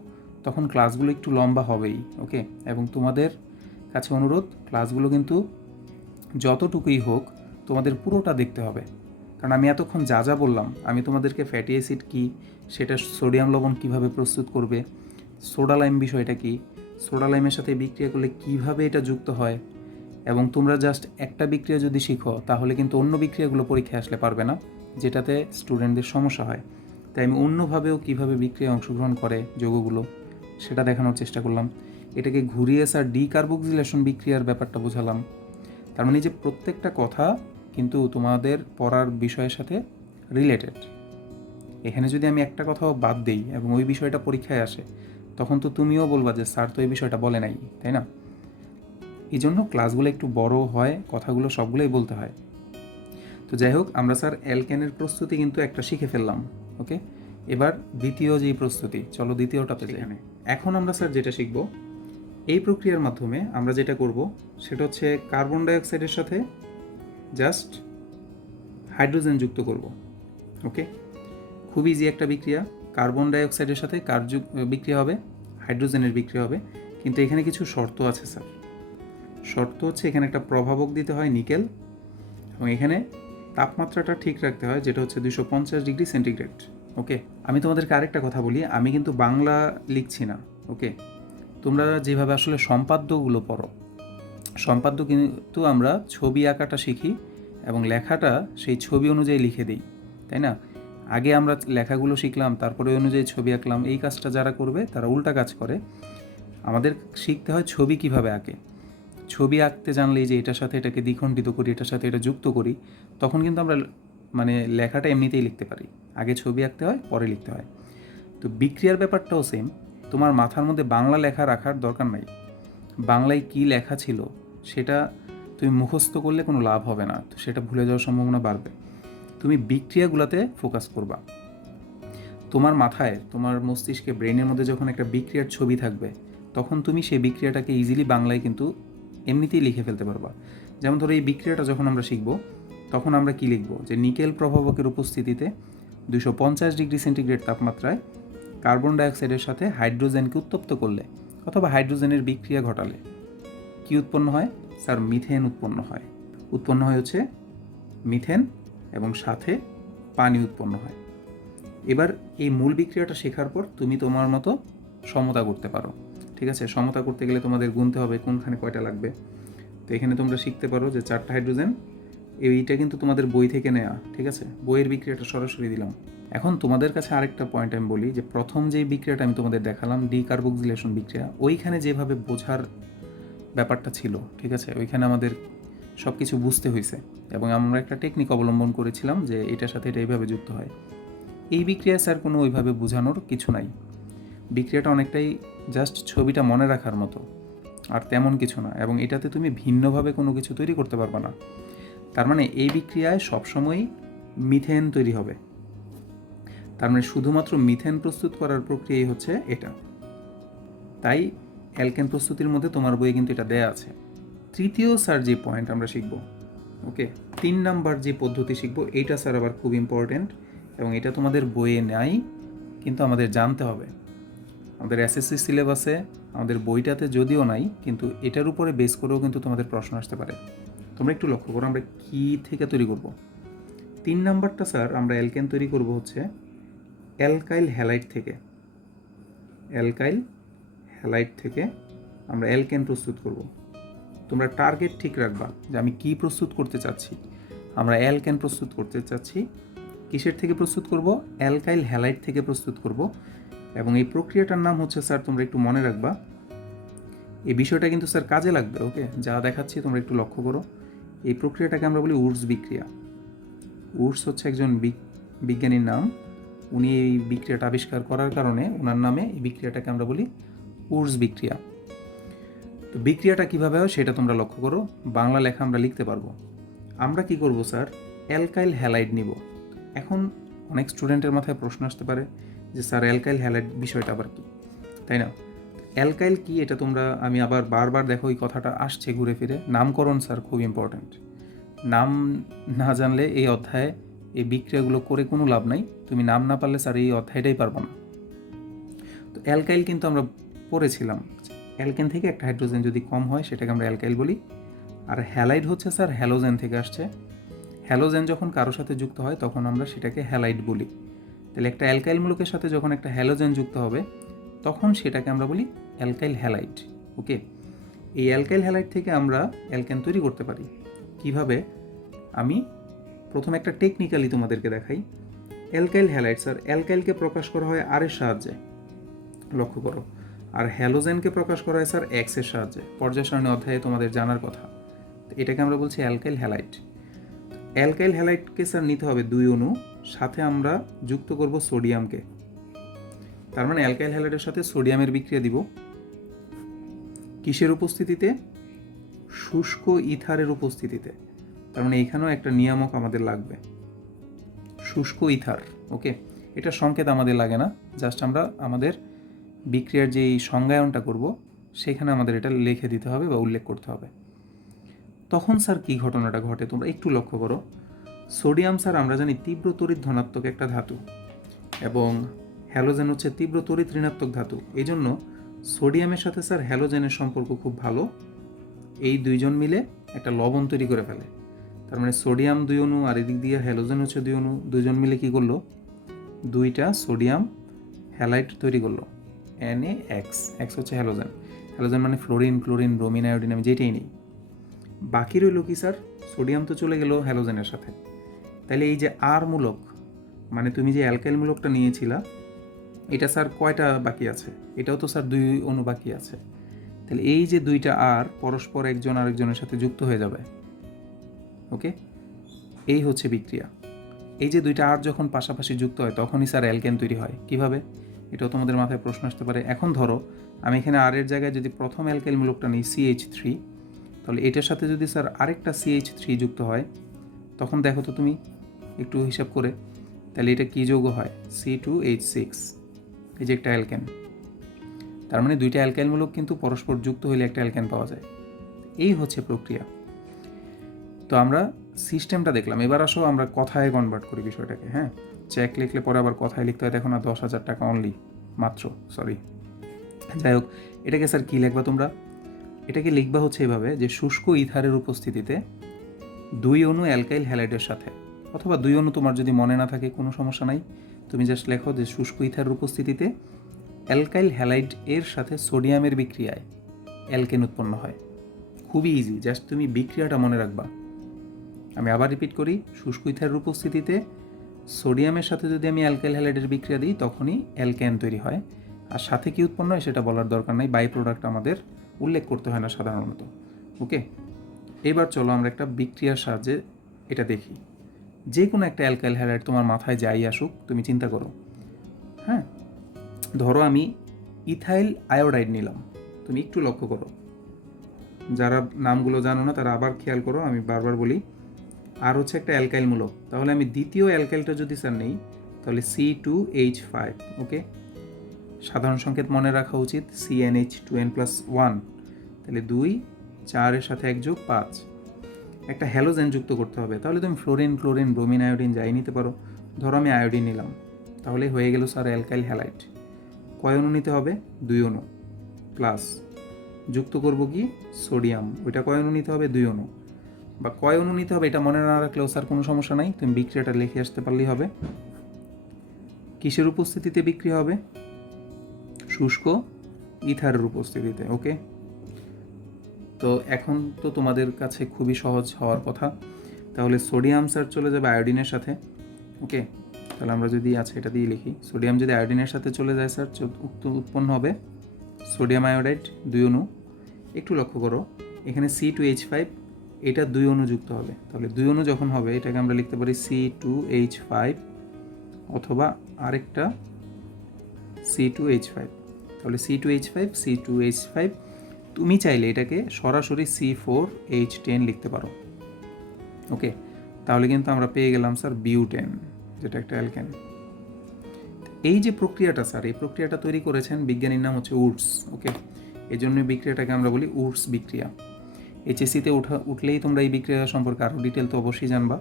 তখন ক্লাসগুলো একটু লম্বা হবেই, ওকে। এবং তোমাদের কাছে অনুরোধ, ক্লাসগুলো কিন্তু যতটুকুই হোক তোমাদের পুরোটা দেখতে হবে। কারণ আমি এতক্ষণ যা যা বললাম, আমি তোমাদেরকে ফ্যাটি অ্যাসিড কী, সেটা সোডিয়াম লবণ কীভাবে প্রস্তুত করবে, সোডা লাইম বিষয়টা কী, সোডা লাইমের সাথে বিক্রিয়া করলে কীভাবে এটা যুক্ত হয়, এবং তোমরা জাস্ট একটা বিক্রিয়া যদি শিখো তাহলে কিন্তু অন্য বিক্রিয়াগুলো পরীক্ষায় আসলে পারবে না, যেটাতে স্টুডেন্টদের সমস্যা হয়। তাই আমি অন্যভাবেও কীভাবে বিক্রিয়ায় অংশগ্রহণ করে যৌগগুলো সেটা দেখানোর চেষ্টা করলাম। এটাকে ঘুরিয়ে স্যার ডিকার্বক্সিলেশন বিক্রিয়ার ব্যাপারটা বোঝালাম। তার মানে যে প্রত্যেকটা কথা কিন্তু তোমাদের পড়ার বিষয়ের সাথে রিলেটেড। এখানে যদি আমি একটা কথাও বাদ দিই এবং ওই বিষয়টা পরীক্ষায় আসে তখন তো তুমিও বলবা যে স্যার তো এই বিষয়টা বলে নাই, তাই না? এই জন্য ক্লাসগুলো একটু বড় হয়, কথাগুলো সবগুলোই বলতে হয়। তো যাই হোক, আমরা স্যার অ্যালকেনের প্রস্তুতি কিন্তু একটা শিখে ফেললাম, ওকে। এবার দ্বিতীয় যেই প্রস্তুতি, চলো দ্বিতীয়টাতে যাই। এখন আমরা স্যার যেটা শিখব, এই প্রক্রিয়ার মাধ্যমে আমরা যেটা করব সেটা হচ্ছে কার্বন ডাইঅক্সাইডের সাথে জাস্ট হাইড্রোজেন যুক্ত করব, ওকে। খুব ইজি একটা বিক্রিয়া, কার্বন ডাইঅক্সাইডের সাথে বিক্রিয়া হবে, হাইড্রোজেনের বিক্রিয়া হবে। কিন্তু এখানে কিছু শর্ত আছে স্যার। শর্ত হচ্ছে এখানে একটা প্রভাবক দিতে হয় নিকেল, এবং এখানে তাপমাত্রাটা ঠিক রাখতে হয় যেটা হচ্ছে 250 ডিগ্রি সেন্টিগ্রেড, ওকে। আমি তোমাদেরকে আরেকটা কথা বলি, আমি কিন্তু বাংলা লিখছি না, ওকে। তোমরা যেভাবে আসলে সম্পাদ্যগুলো পড়ো, সম্পাদ্য কিন্তু আমরা ছবি আঁকাটা শিখি এবং লেখাটা সেই ছবি অনুযায়ী লিখে দিই, তাই না? আগে আমরা লেখাগুলো শিখলাম, তারপরে ওই অনুযায়ী ছবি আঁকলাম। এই কাজটা যারা করবে তারা উল্টা কাজ করে। আমাদের শিখতে হয় ছবি কিভাবে আঁকে। ছবি আঁকতে জানলেই যে এটার সাথে এটাকে দ্বিখণ্ডিত করি, এটার সাথে এটা যুক্ত করি, তখন কিন্তু আমরা মানে লেখাটা এমনিতেই লিখতে পারি। আগে ছবি আঁকতে হয়, পরে লিখতে হয়। তো বিক্রিয়ার ব্যাপারটাও সেম। তোমার মাথার মধ্যে বাংলা লেখা রাখার দরকার নাই। বাংলায় কী লেখা ছিল সেটা তুমি মুখস্থ করলে কোনো লাভ হবে না, তো সেটা ভুলে যাওয়ার সম্ভাবনা বাড়বে। তুমি বিক্রিয়াগুলোতে ফোকাস করবা। তোমার মাথায়, তোমার মস্তিষ্কে, ব্রেনের মধ্যে যখন একটা বিক্রিয়ার ছবি থাকবে, তখন তুমি সেই বিক্রিয়াটাকে ইজিলি বাংলায় কিন্তু এমনিতেই লিখে ফেলতে পারবা। যেমন ধরো এই বিক্রিয়াটা যখন আমরা শিখব, তখন আমরা কি লিখব, যে নিকেল প্রভাবকের উপস্থিতিতে 250 ডিগ্রি সেন্টিগ্রেড তাপমাত্রায় কার্বন ডাইঅক্সাইডের সাথে হাইড্রোজেনকে উত্তপ্ত করলে অথবা হাইড্রোজেনের বিক্রিয়া ঘটালে কি উৎপন্ন হয়? স্যার মিথেন উৎপন্ন হয়। উৎপন্ন হয় হচ্ছে মিথেন, এবং সাথে পানি উৎপন্ন হয়। এবার এই মূল বিক্রিয়াটা শেখার পর তুমি তোমার মতো সমতা করতে পারো। ঠিক আছে, সমতা করতে গেলে তোমাদের গুনতে হবে কোনখানে কয়টা লাগবে। তো এখানে তোমরা শিখতে পারো যে 4টা হাইড্রোজেন, এইটা কিন্তু তোমাদের বই থেকে নেওয়া। ঠিক আছে, বইয়ের বিক্রিয়াটা সরাসরি দিলাম। এখন তোমাদের কাছে আরেকটা পয়েন্ট আমি বলি, যে প্রথম যেই বিক্রিয়াটা আমি তোমাদের দেখালাম ডিকার্বক্সিলেশন বিক্রিয়া, ওইখানে যেভাবে বোঝার ব্যাপারটা ছিল, ঠিক আছে, ওইখানে আমাদের সব কিছু বুঝতে হয়েছে এবং আমরা একটা টেকনিক অবলম্বন করেছিলাম যে এটার সাথে এটা এইভাবে যুক্ত হয়। এই বিক্রিয়ায় স্যার কোনো ওইভাবে বোঝানোর কিছু নাই। বিক্রিয়াটা অনেকটাই জাস্ট ছবিটা মনে রাখার মতো, আর তেমন কিছু না। এবং এটাতে তুমি ভিন্নভাবে কোনো কিছু তৈরি করতে পারবে না। তার মানে এই বিক্রিয়ায় সবসময় মিথেন তৈরি হবে। তার মানে শুধুমাত্র মিথেন প্রস্তুত করার প্রক্রিয়াই হচ্ছে এটা। তাই অ্যালকেন প্রস্তুতির মধ্যে তোমার বইয়ে কিন্তু এটা দেয়া আছে। তৃতীয় স্যার যে পয়েন্ট আমরা শিখব, ওকে, 3 নাম্বার যে পদ্ধতি শিখব, এইটা স্যার আবার খুব ইম্পর্টেন্ট এবং এটা তোমাদের বইয়ে নাই, কিন্তু আমাদের জানতে হবে। আমাদের এসএসসি সিলেবাসে, আমাদের বইটাতে যদিও নাই, কিন্তু এটার উপরে বেস করেও কিন্তু তোমাদের প্রশ্ন আসতে পারে। তোমরা একটু লক্ষ্য করো আমরা কী থেকে তৈরি করব। 3 নাম্বারটা স্যার আমরা অ্যালকেন তৈরি করব হচ্ছে অ্যালকাইল হ্যালাইড থেকে। অ্যালকাইল হ্যালাইড থেকে আমরা অ্যালকেন প্রস্তুত করব। তোমরা টার্গেট ঠিক রাখবা যে আমি কি প্রস্তুত করতে চাচ্ছি। আমরা অ্যালকেন প্রস্তুত করতে চাচ্ছি। কিসের থেকে প্রস্তুত করব? অ্যালকাইল হ্যালাইড থেকে প্রস্তুত করব। এবং এই প্রক্রিয়াটার নাম হচ্ছে স্যার, তোমরা একটু মনে রাখবা, এই বিষয়টা কিন্তু স্যার কাজে লাগবে। ওকে, যা দেখাচ্ছি তোমরা একটু লক্ষ্য করো। এই প্রক্রিয়াটাকে আমরা বলি উডস বিক্রিয়া। উডস হচ্ছে একজন বিজ্ঞানীর নাম। উনি এই বিক্রিয়াটা আবিষ্কার করার কারণে ওনার নামে এই বিক্রিয়াটাকে আমরা বলি উডস বিক্রিয়া। তো বিক্রিয়াটা কীভাবে হয় সেটা তোমরা লক্ষ্য করো। বাংলা লেখা আমরা লিখতে পারবো। আমরা কি করব স্যার? অ্যালকাইল হ্যালাইড নিব। এখন অনেক স্টুডেন্টের মাথায় প্রশ্ন আসতে পারে যে স্যার অ্যালকাইল হ্যালাইড বিষয়টা আবার কি, তাই না? অ্যালকাইল কি এটা তোমরা, আমি আবার বারবার দেখো এই কথাটা আসছে ঘুরে ফিরে। নামকরণ স্যার খুব ইম্পর্ট্যান্ট। নাম না জানলে এই অধ্যায়ে এই বিক্রিয়াগুলো করে কোনো লাভ নাই। তুমি নাম না পারলে স্যার এই অধ্যায়টাই পারবো না। তো অ্যালকাইল কিন্তু আমরা পড়েছিলাম, অ্যালকেন থেকে একটা হাইড্রোজেন যদি কম হয় সেটাকে আমরা অ্যালকাইল বলি। আর হ্যালাইড হচ্ছে স্যার হ্যালোজেন থেকে আসছে। হ্যালোজেন যখন কারোর সাথে যুক্ত হয় তখন আমরা সেটাকে হ্যালাইড বলি। তাহলে একটা অ্যালকাইল মূলকের সাথে যখন একটা হ্যালোজেন যুক্ত হবে তখন সেটাকে আমরা বলি অ্যালকাইল হ্যালাইড। ওকে, এই অ্যালকাইল হ্যালাইড থেকে আমরা অ্যালকেন তৈরি করতে পারি কিভাবে? আমি প্রথমে একটা টেকনিক্যালি তোমাদেরকে দেখাই। অ্যালকাইল হ্যালাইড স্যার, অ্যালকাইলকে প্রকাশ করা হয় আর এর সাহায্যে, লক্ষ্য করো। আর হ্যালোজেনকে প্রকাশ করা হয় স্যার এক্স এর সাহায্যে। পর্যায় সারণী অধ্যায়ে তোমাদের জানার কথা। এটাকে আমরা বলছি অ্যালকাইল হ্যালাইড। অ্যালকাইল হ্যালাইডকে স্যার নিতে হবে 2 অণু, সাথে আমরা যুক্ত করব সোডিয়ামকে। তার মানে অ্যালকাইল হ্যালাইডের সাথে সোডিয়ামের বিক্রিয়া দিব। কিসের উপস্থিতিতে? শুষ্ক ইথারের উপস্থিতিতে। তার মানে এখানেও একটা নিয়ামক আমাদের লাগবে, শুষ্ক ইথার। ওকে, এটা সংকেত আমাদের লাগে না, জাস্ট আমরা আমাদের বিক্রিয়ার যেই সংজ্ঞায়নটা করব সেখানে আমাদের এটা লিখে দিতে হবে বা উল্লেখ করতে হবে। তখন স্যার কি ঘটনাটা ঘটে তোমরা একটু লক্ষ্য করো। সোডিয়াম স্যার আমরা জানি তীব্র তড়িৎ ধনাত্মক একটা ধাতু, এবং হ্যালোজেন হচ্ছে তীব্র তড়িৎ ঋণাত্মক ধাতু। এই জন্য সোডিয়ামের সাথে স্যার হ্যালোজেনের সম্পর্ক খুব ভালো। এই দুইজন মিলে একটা লবণ তৈরি করে ফেলে। তার মানে সোডিয়াম 2 অণু আর এদিক দিয়ে হ্যালোজেন হচ্ছে 2 অণু, দুজন মিলে কি করলো? 2টা সোডিয়াম হ্যালাইড তৈরি করলো। NaX, X হচ্ছে হ্যালোজেন। হ্যালোজেন মানে ফ্লোরিন, ক্লোরিন, ব্রোমিন, আয়োডিন, আমি যেটাই নেই। বাকি রইল কি স্যার? সোডিয়াম তো চলে গেল হ্যালোজেনের সাথে। তাহলে এই যে আর মূলক মানে তুমি যে অ্যালকাইল মূলকটা নিয়েছিলা এটা স্যার কয়টা বাকি আছে? এটাও তো স্যার 2 অণু বাকি আছে। তাহলে এই যে 2টা আর পরস্পর একজন আরেকজনের সাথে যুক্ত হয়ে যাবে। ওকে, এই হচ্ছে বিক্রিয়া। এই যে 2টা আর যখন পাশাপাশি যুক্ত হয় তখনই স্যার অ্যালকেন তৈরি হয়। কিভাবে? এটাও তোমাদের মাথায় প্রশ্ন আসতে পারে। এখন ধরো আমি এখানে আর এর জায়গায় যদি প্রথম অ্যালকাইল মূলকটা নিই CH3, তাহলে এটার সাথে যদি স্যার আরেকটা CH3 যুক্ত হয়, তখন দেখো তো তুমি একটু হিসাব করে, তাহলে এটা কী যৌগ হয়? C2H6, এই যে একটা অ্যালকেন। তার মানে 2টা অ্যালকাইল মূলক কিন্তু পরস্পর যুক্ত হলে একটা অ্যালকেন পাওয়া যায়। এই হচ্ছে প্রক্রিয়া। তো আমরা সিস্টেমটা দেখলাম, এবার আসো আমরা কথায় কনভার্ট করি বিষয়টাকে। হ্যাঁ, চেক লিখলে পরে আবার কথায় লিখতে হয়, দেখো না 10,000 টাকা অনলি, মাত্র, সরি। যাই হোক, এটাকে স্যার কী লিখবা তোমরা? এটাকে লিখবা হচ্ছে এভাবে যে শুষ্ক ইথারের উপস্থিতিতে 2 অণু অ্যালকাইল হ্যালাইডের সাথে, অথবা 2 অণু তোমার যদি মনে না থাকে কোনো সমস্যা নাই, তুমি জাস্ট লেখো যে শুষ্ক ইথারের উপস্থিতিতে অ্যালকাইল হ্যালাইড এর সাথে সোডিয়ামের বিক্রিয়ায় অ্যালকেন উৎপন্ন হয়। খুবই ইজি, জাস্ট তুমি বিক্রিয়াটা মনে রাখবা। আমি আবার রিপিট করি, শুষ্ক ইথারের উপস্থিতিতে সোডিয়ামের সাথে যদি আমি অ্যালকাইল হ্যালাইডের বিক্রিয়া দিই তখনই অ্যালকেন তৈরি হয়। আর সাথে কি উৎপন্ন হয় সেটা বলার দরকার নাই, বাই প্রোডাক্ট আমাদের উল্লেখ করতে হয় না সাধারণত। ওকে, এবার চলো আমরা একটা বিক্রিয়ার সাহায্যে এটা দেখি। যে কোনো একটা অ্যালকাইল হ্যালাইড তোমার মাথায় যাই আসুক, তুমি চিন্তা করো। হ্যাঁ, ধরো আমি ইথাইল আয়োডাইড নিলাম। তুমি একটু লক্ষ্য করো, যারা নামগুলো জানো না তারা আবার খেয়াল করো, আমি বারবার বলি। আর হচ্ছে একটা অ্যালকাইল মূলক, তাহলে আমি দ্বিতীয় অ্যালকাইলটা যদি স্যার নেই তাহলে C2H5। ওকে, সাধারণ সংকেত মনে রাখা উচিত, CnH2n+1, তাহলে 2 4 সাথে 1 যোগ 5, একটা হ্যালোজেন যুক্ত করতে হবে। তাহলে তুমি ফ্লোরিন, ক্লোরিন, ব্রোমিন, আয়োডিন যাই নিতে পারো। ধরো আমি আয়োডিন নিলাম, তাহলে হয়ে গেল স্যার অ্যালকাইল হ্যালাইড। কয় অণু নিতে হবে? 2 অণু, প্লাস যুক্ত করব কি? সোডিয়াম। ওইটা কয় অণু নিতে হবে? 2 অণু। বা কয় অণু নিতে হবে এটা মনে না রাখলেও স্যার কোনো সমস্যা নাই, তুমি বিক্রিয়াটা লিখে আসতে পারলেই হবে। কিসের উপস্থিতিতে বিক্রিয়া হবে? শুষ্ক ইথারের উপস্থিতিতে। ওকে, তো এখন তো তোমাদের কাছে খুবই সহজ হওয়ার কথা। তাহলে সোডিয়াম স্যার চলে যাবে আয়োডিনের সাথে। ওকে, তাহলে আমরা যদি এটা দিয়ে লিখি, সোডিয়াম যদি আয়োডিনের সাথে চলে যায় স্যার উৎপন্ন হবে সোডিয়াম আয়োডাইড, 2 অণু। একটু লক্ষ্য করো, এখানে C2H5, এটা 2 অণু যুক্ত হবে। তাহলে 2 অণু যখন হবে এটাকে আমরা লিখতে পারি C2H5 অথবা আরেকটা C2H5। তাহলে C2H5 তুমি চাইলে এটাকে সরাসরি C4H10 লিখতে পারো। ওকে, তাহলে কিন্তু আমরা পেয়ে গেলাম স্যার বিউটেন, যেটা একটা অ্যালকেন। এই যে প্রক্রিয়াটা স্যার, এই প্রক্রিয়াটা তৈরি করেছেন বিজ্ঞানীর নাম হচ্ছে উডস। ওকে, এই জন্য বিক্রিয়াটাকে আমরা বলি উডস বিক্রিয়া। HSC-তে উঠলেই তোমরা এই বিক্রিয়া সম্পর্কে আরও ডিটেল তো অবশ্যই জানবা।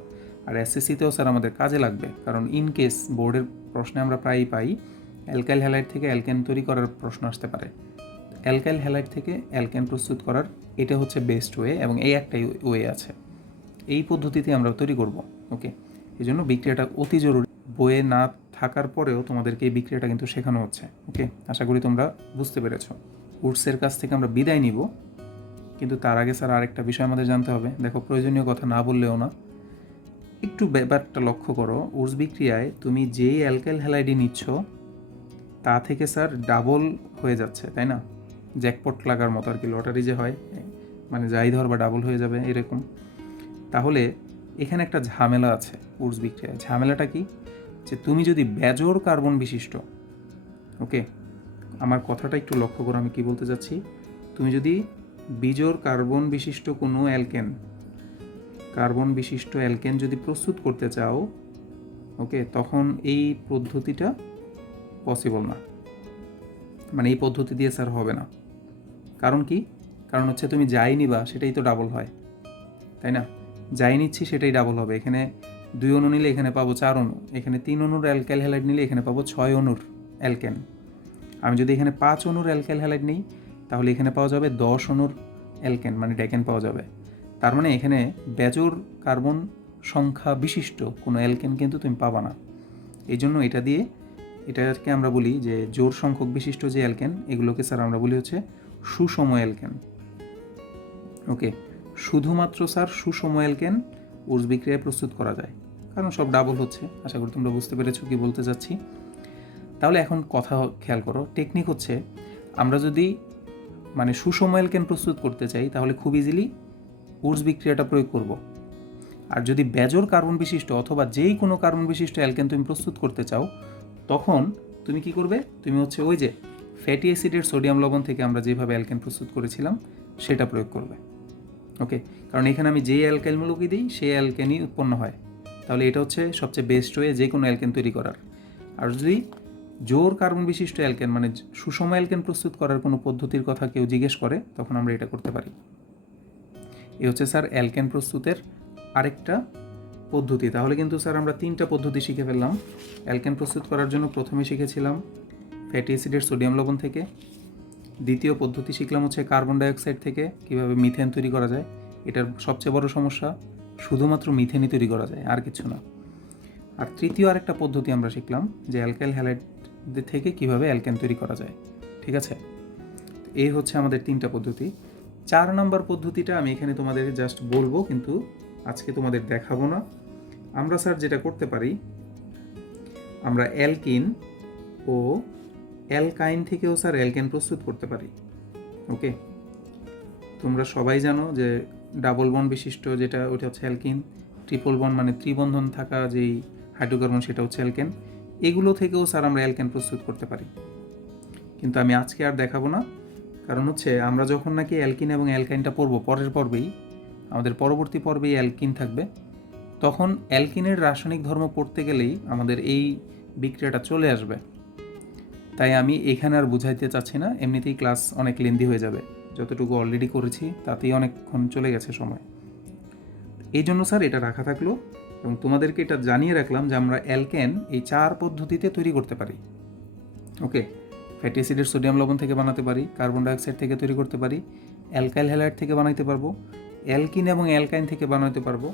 আর SSC-তেও স্যার আমাদের কাজে লাগবে, কারণ ইন কেস বোর্ডের প্রশ্নে আমরা প্রায়ই পাই অ্যালকাইল হ্যালাইড থেকে অ্যালকেন তৈরি করার প্রশ্ন আসতে পারে। অ্যালকাইল হ্যালাইড থেকে অ্যালকেন প্রস্তুত করার এটা হচ্ছে বেস্ট ওয়ে, এবং এই একটাই ওয়ে আছে, এই পদ্ধতিতে আমরা তৈরি করব। ওকে, এই জন্য বিক্রিয়াটা অতি জরুরি। বইয়ে না থাকার পরেও তোমাদেরকে এই বিক্রিয়াটা কিন্তু শেখানো হচ্ছে। ওকে, আশা করি তোমরা বুঝতে পেরেছো। উডসের কাছ থেকে আমরা বিদায় নিব, কিন্তু তার আগে স্যার আরেকটা বিষয় আমাদের জানতে হবে। দেখো, প্রয়োজনীয় কথা না বললেও না, একটু ব্যাপারটা লক্ষ্য করো। উডস বিক্রিয়ায় তুমি যেই অ্যালকাইল হ্যালাইডই নিচ্ছ তা থেকে স্যার ডাবল হয়ে যাচ্ছে, তাই না? জ্যাকপট লাগার মতো আর কি, লটারি যে হয়, মানে যাই ধর বা ডাবল হয়ে যাবে এরকম। তাহলে এখানে একটা ঝামেলা আছে উডস বিক্রিয়ায়। ঝামেলাটা কি? যে তুমি যদি বেজোড় কার্বন বিশিষ্ট, ওকে, আমার কথাটা একটু লক্ষ্য করো আমি কি বলতে চাচ্ছি। তুমি যদি বিজোড় কার্বন বিশিষ্ট কোনো কার্বন বিশিষ্ট অ্যালকেন যদি প্রস্তুত করতে চাও, ওকে, তখন এই পদ্ধতিটা পসিবল না, মানে এই পদ্ধতি দিয়ে স্যার হবে না। কারণ কি? কারণ হচ্ছে তুমি যাই নিবা সেটাই তো ডাবল হয়, তাই না? যাই নিচ্ছি সেটাই ডাবল হবে। এখানে 2 অণু নিলে এখানে পাবো 4 অণু, এখানে 3 অণুর অ্যালকাইল হ্যালাইড নিলে এখানে পাবো 6 অণুর অ্যালকেন। আমি যদি এখানে 5 অণুর অ্যালকাইল হ্যালাইড নিই তাহলে এখানে পাওয়া যাবে 10 অণুর অ্যালকেন, মানে ডেকেন পাওয়া যাবে। তার মানে এখানে বেজোড় কার্বন সংখ্যা বিশিষ্ট কোনো অ্যালকেন কিন্তু তুমি পাবা না। এই জন্য এটাকে আমরা বলি যে জোড় সংখ্যক বিশিষ্ট যে অ্যালকেন, এগুলোকে স্যার আমরা বলি হচ্ছে সুষম অ্যালকেন। ওকে, শুধুমাত্র স্যার সুষম অ্যালকেন উডস বিক্রিয়ায় প্রস্তুত করা যায়, কারণ সব ডাবল হচ্ছে। আশা করি তোমরা বুঝতে পেরেছো কি বলতে চাচ্ছি। তাহলে এখন কথা খেয়াল করো, টেকনিক হচ্ছে আমরা যদি মানে সুষম অ্যালকেন প্রস্তুত করতে চাই তাহলে খুব ইজিলি উডস বিক্রিয়াটা প্রয়োগ করব। আর যদি বেজোর কার্বন বিশিষ্ট অথবা যেই কোনো কার্বন বিশিষ্ট অ্যালকেন তুমি প্রস্তুত করতে চাও, তখন তুমি কি করবে, তুমি হচ্ছে ওই যে ফ্যাটি অ্যাসিডের সোডিয়াম লবণ থেকে আমরা যেভাবে অ্যালকেন প্রস্তুত করেছিলাম সেটা প্রয়োগ করবে। ওকে, কারণ এখানে আমি যেই অ্যালকেনগুলোকে দিই সেই অ্যালকেনই উৎপন্ন হয়। তাহলে এটা হচ্ছে সবচেয়ে বেস্ট ওয়ে যে কোনো অ্যালকেন তৈরি করার। আর যদি জোর কার্বন বিশিষ্ট অ্যালকেন মানে সুষম অ্যালকেন প্রস্তুত করার কোনো পদ্ধতির কথা কেউ জিজ্ঞেস করে, তখন আমরা এটা করতে পারি। এ হচ্ছে স্যার অ্যালকেন প্রস্তুতের আরেকটা পদ্ধতি। তাহলে কিন্তু স্যার আমরা 3টা পদ্ধতি শিখে ফেললাম। অ্যালকেন প্রস্তুত করার জন্য প্রথমে শিখেছিলাম ফ্যাটি অ্যাসিডের সোডিয়াম লবণ থেকে, দ্বিতীয় পদ্ধতি শিখলাম হচ্ছে কার্বন ডাইঅক্সাইড থেকে কীভাবে মিথেন তৈরি করা যায়। এটার সবচেয়ে বড় সমস্যা শুধুমাত্র মিথেনই তৈরি করা যায়, আর কিছু না। আর তৃতীয় আরেকটা পদ্ধতি আমরা শিখলাম যে অ্যালকাইল হ্যালাইড থেকে কীভাবে অ্যালকেন তৈরি করা যায়। ঠিক আছে, এই হচ্ছে আমাদের 3টা পদ্ধতি। 4 নম্বর পদ্ধতিটা আমি এখানে তোমাদের জাস্ট বলবো, কিন্তু আজকে তোমাদের দেখাবো না। আমরা স্যার যেটা করতে পারি, আমরা অ্যালকিন ও অ্যালকাইন থেকেও স্যার অ্যালকেন প্রস্তুত করতে পারি। ওকে, তোমরা সবাই জানো যে ডাবল বন্ড বিশিষ্ট যেটা ওটা হচ্ছে অ্যালকিন, ট্রিপল বন্ড মানে ত্রিবন্ধন থাকা যেই হাইড্রোকার্বন সেটা হচ্ছে অ্যালকেন। এগুলো থেকেও স্যার আমরা অ্যালকেন প্রস্তুত করতে পারি, কিন্তু আমি আজকে আর দেখাবো না। কারণ হচ্ছে আমরা যখন নাকি অ্যালকিন এবং অ্যালকাইনটা পড়বো পরের পর্বেই, আমাদের পরবর্তী পর্বেই অ্যালকিন থাকবে, তখন অ্যালকিনের রাসায়নিক ধর্ম পড়তে গেলেই আমাদের এই বিক্রিয়াটা চলে আসবে। তাই আমি এখানে আর বুঝাইতে চাচ্ছি না, এমনিতেই ক্লাস অনেক লেন্দি হয়ে যাবে। যতটুকু অলরেডি করেছি তাতেই অনেকক্ষণ চলে গেছে সময়। এই জন্য স্যার এটা রাখা থাকলো, এবং তোমাদেরকে এটা জানিয়ে রাখলাম যে আমরা অ্যালকেন এই 4 পদ্ধতিতে তৈরি করতে পারি। ওকে, ফ্যাটি অ্যাসিডের সোডিয়াম লবণ থেকে বানাতে পারি, কার্বন ডাইঅক্সাইড থেকে তৈরি করতে পারি, অ্যালকাইল হ্যালাইড থেকে বানাইতে পারবো, অ্যালকিন এবং অ্যালকাইন থেকে বানাতে পারবো।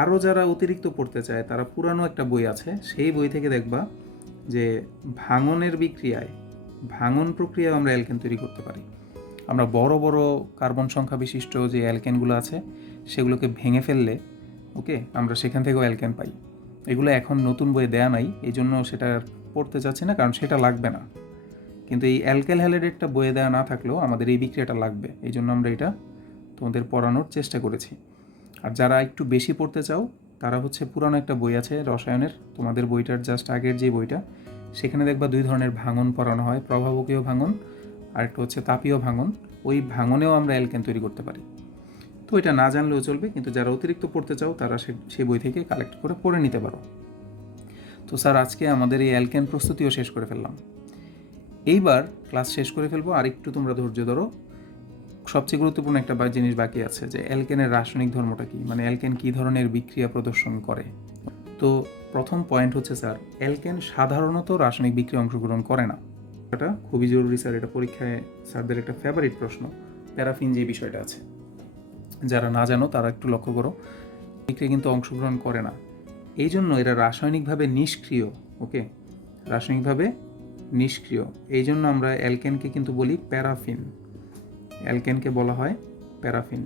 আরও যারা অতিরিক্ত পড়তে চায় তারা পুরানো একটা বই আছে, সেই বই থেকে দেখবা যে ভাঙনের বিক্রিয়ায়, ভাঙন প্রক্রিয়ায় আমরা অ্যালকেন তৈরি করতে পারি। আমরা বড় বড় কার্বন সংখ্যা বিশিষ্ট যে অ্যালকেনগুলো আছে সেগুলোকে ভেঙে ফেললে, ওকে, আমরা সেখান থেকেও অ্যালকেন পাই। এগুলো এখন নতুন বইয়ে দেয়া নাই, এই জন্য সেটা পড়তে চাচ্ছি না, কারণ সেটা লাগবে না। কিন্তু এই অ্যালকাইল হ্যালাইডেরটা বইয়ে দেওয়া না থাকলেও আমাদের এই বিক্রিয়াটা লাগবে, এই জন্য আমরা এটা তোমাদের পড়ানোর চেষ্টা করেছি। আর যারা একটু বেশি পড়তে চাও তারা হচ্ছে পুরানো একটা বই আছে রসায়নের, তোমাদের বইটার জাস্ট আগের যে বইটা, সেখানে দেখবা 2 ধরনের ভাঙন পড়ানো হয়, প্রভাবকীয় ভাঙন আর একটা হচ্ছে তাপীয় ভাঙন। ওই ভাঙনেও আমরা অ্যালকেন তৈরি করতে পারি। তো এটা না জানলেও চলবে, কিন্তু যারা অতিরিক্ত পড়তে চাও তারা সেই বই থেকে কালেক্ট করে পড়ে নিতে পারো। তো স্যার আজকে আমাদের এই অ্যালকেন প্রস্তুতিও শেষ করে ফেললাম। এইবার ক্লাস শেষ করে ফেলবো, আর একটু তোমরা ধৈর্য ধরো। সবচেয়ে গুরুত্বপূর্ণ একটা জিনিস বাকি আছে, যে অ্যালকেনের রাসায়নিক ধর্মটা কী, মানে অ্যালকেন কী ধরনের বিক্রিয়া প্রদর্শন করে। তো প্রথম পয়েন্ট হচ্ছে স্যার, অ্যালকেন সাধারণত রাসায়নিক বিক্রিয়া অংশগ্রহণ করে না। এটা খুবই জরুরি স্যার, এটা পরীক্ষায় স্যারদের একটা ফেভারিট প্রশ্ন, প্যারাফিন যে বিষয়টা আছে। যারা না জানো তারা একটু লক্ষ্য করো, বিক্রিয়া কিন্তু অংশগ্রহণ করে না, এই জন্য এরা রাসায়নিকভাবে নিষ্ক্রিয়। ওকে, রাসায়নিকভাবে নিষ্ক্রিয়, এই জন্য আমরা অ্যালকেনকে কিন্তু বলি প্যারাফিন। অ্যালকেনকে বলা হয় প্যারাফিন।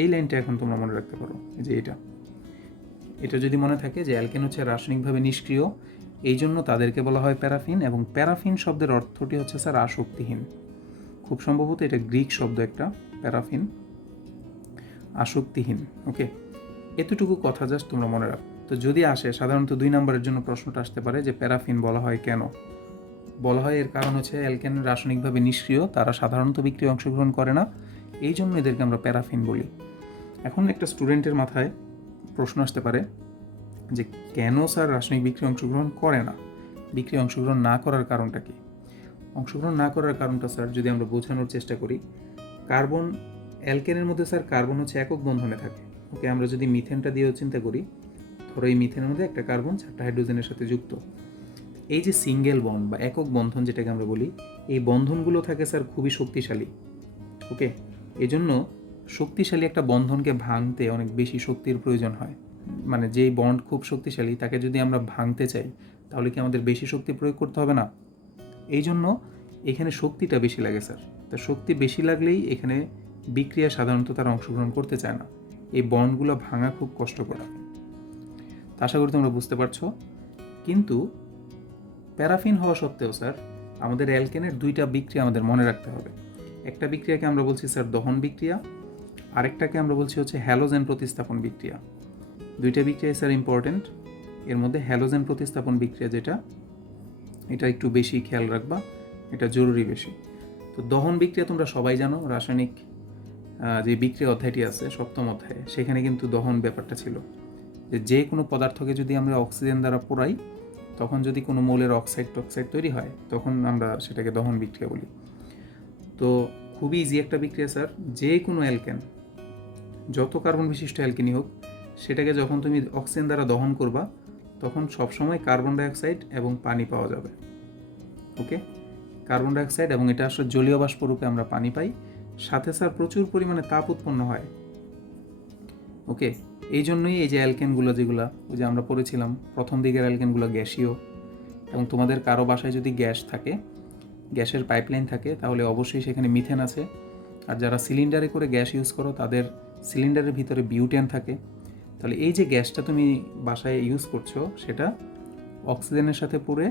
এই লাইনটা এখন তোমরা মনে রাখতে পারো, যে এটা যদি মনে থাকে যে অ্যালকেন হচ্ছে রাসায়নিকভাবে নিষ্ক্রিয়, এই জন্য তাদেরকে বলা হয় প্যারাফিন। এবং প্যারাফিন শব্দের অর্থটি হচ্ছে স্যার আসক্তিহীন। খুব সম্ভবত এটা গ্রিক শব্দ একটা, প্যারাফিন, আসক্তিহীন। ওকে, এতটুকু কথা জাস্ট তোমরা মনে রাখো। তো যদি আসে, সাধারণত 2 নম্বরের জন্য প্রশ্নটা আসতে পারে যে প্যারাফিন বলা হয় কেন। বলা হয় এর কারণ হচ্ছে অ্যালকেন রাসায়নিকভাবে নিষ্ক্রিয়, তারা সাধারণত বিক্রিয়ায় অংশগ্রহণ করে না, এই জন্য এদেরকে আমরা প্যারাফিন বলি। এখন একটা স্টুডেন্টের মাথায় প্রশ্ন আসতে পারে যে কেন স্যার রাসায়নিক বিক্রিয়া অংশগ্রহণ করে না, বিক্রিয়া অংশগ্রহণ না করার কারণটা কি? অংশগ্রহণ না করার কারণটা স্যার যদি আমরা বোঝানোর চেষ্টা করি, কার্বন, অ্যালকেনের মধ্যে স্যার কার্বন হচ্ছে একক বন্ধনে থাকে। ওকে, আমরা যদি মিথেনটা দিয়েও চিন্তা করি, ধরো এই মিথেনের মধ্যে একটা কার্বন 4টা হাইড্রোজেনের সাথে যুক্ত। এই যে সিঙ্গেল বন্ড বা একক বন্ধন যেটাকে আমরা বলি, এই বন্ধনগুলো থাকে স্যার খুবই শক্তিশালী। ওকে, এজন্য শক্তিশালী একটা বন্ধনকে ভাঙতে অনেক বেশি শক্তির প্রয়োজন হয়। মানে যেই বন্ড খুব শক্তিশালী তাকে যদি আমরা ভাঙতে চাই, তাহলে কি আমাদের বেশি শক্তি প্রয়োগ করতে হবে না? এই জন্য এখানে শক্তিটা বেশি লাগে স্যার। তা শক্তি বেশি লাগলেই এখানে বিক্রিয়া সাধারণত তারা অংশগ্রহণ করতে চায় না, এই বন্ডগুলো ভাঙা খুব কষ্টকর। তা আশা করি তোমরা বুঝতে পারছো। কিন্তু প্যারাফিন হওয়া সত্ত্বেও স্যার আমাদের অ্যালকেনের দুইটা বিক্রিয়া আমাদের মনে রাখতে হবে। একটা বিক্রিয়াকে আমরা বলছি স্যার দহন বিক্রিয়া, আরেকটাকে আমরা বলছি হচ্ছে হ্যালোজেন প্রতিস্থাপন বিক্রিয়া। দুইটা বিক্রিয়া স্যার ইম্পর্টেন্ট। এর মধ্যে হ্যালোজেন প্রতিস্থাপন বিক্রিয়া যেটা, এটা একটু বেশি খেয়াল রাখবা, এটা জরুরি বেশি। তো দহন বিক্রিয়া তোমরা সবাই জানো, রাসায়নিক যে বিক্রিয়া অধ্যায়টি আছে সপ্তম অধ্যায়ে, সেখানে কিন্তু দহন ব্যাপারটা ছিল যে কোনো পদার্থকে যদি আমরা অক্সিজেন দ্বারা পোড়াই, তখন যদি কোনো মৌলের অক্সাইড টক্সাইড তৈরি হয়, তখন আমরা সেটাকে দহন বিক্রিয়া বলি। তো খুবই ইজি একটা বিক্রিয়া স্যার। যে কোনো অ্যালকেন, যত কার্বন বিশিষ্ট অ্যালকেনই হোক, সেটাকে যখন তুমি অক্সিজেন দ্বারা দহন করবা, তখন সবসময় কার্বন ডাইঅক্সাইড এবং পানি পাওয়া যাবে। ওকে, কার্বন ডাইঅক্সাইড এবং এটা আসলে জলীয় বাষ্প রূপে আমরা পানি পাই, সাথে স্যার প্রচুর পরিমাণে তাপ উৎপন্ন হয়। ওকে, এই জন্যই এই যে অ্যালকেনগুলো যেগুলো ওই যে আমরা পড়েছিলাম প্রথম দিকের অ্যালকেনগুলো গ্যাসীয়, এবং তোমাদের কারো বাসায় যদি গ্যাস থাকে, গ্যাসের পাইপলাইন থাকে, তাহলে অবশ্যই সেখানে মিথেন আছে। আর যারা সিলিন্ডারে করে গ্যাস ইউজ করো, তাদের সিলিন্ডারের ভিতরে বিউটেন থাকে। তাহলে এই যে গ্যাসটা তুমি বাসায় ইউজ করছো, সেটা অক্সিজেনের সাথে পুড়ে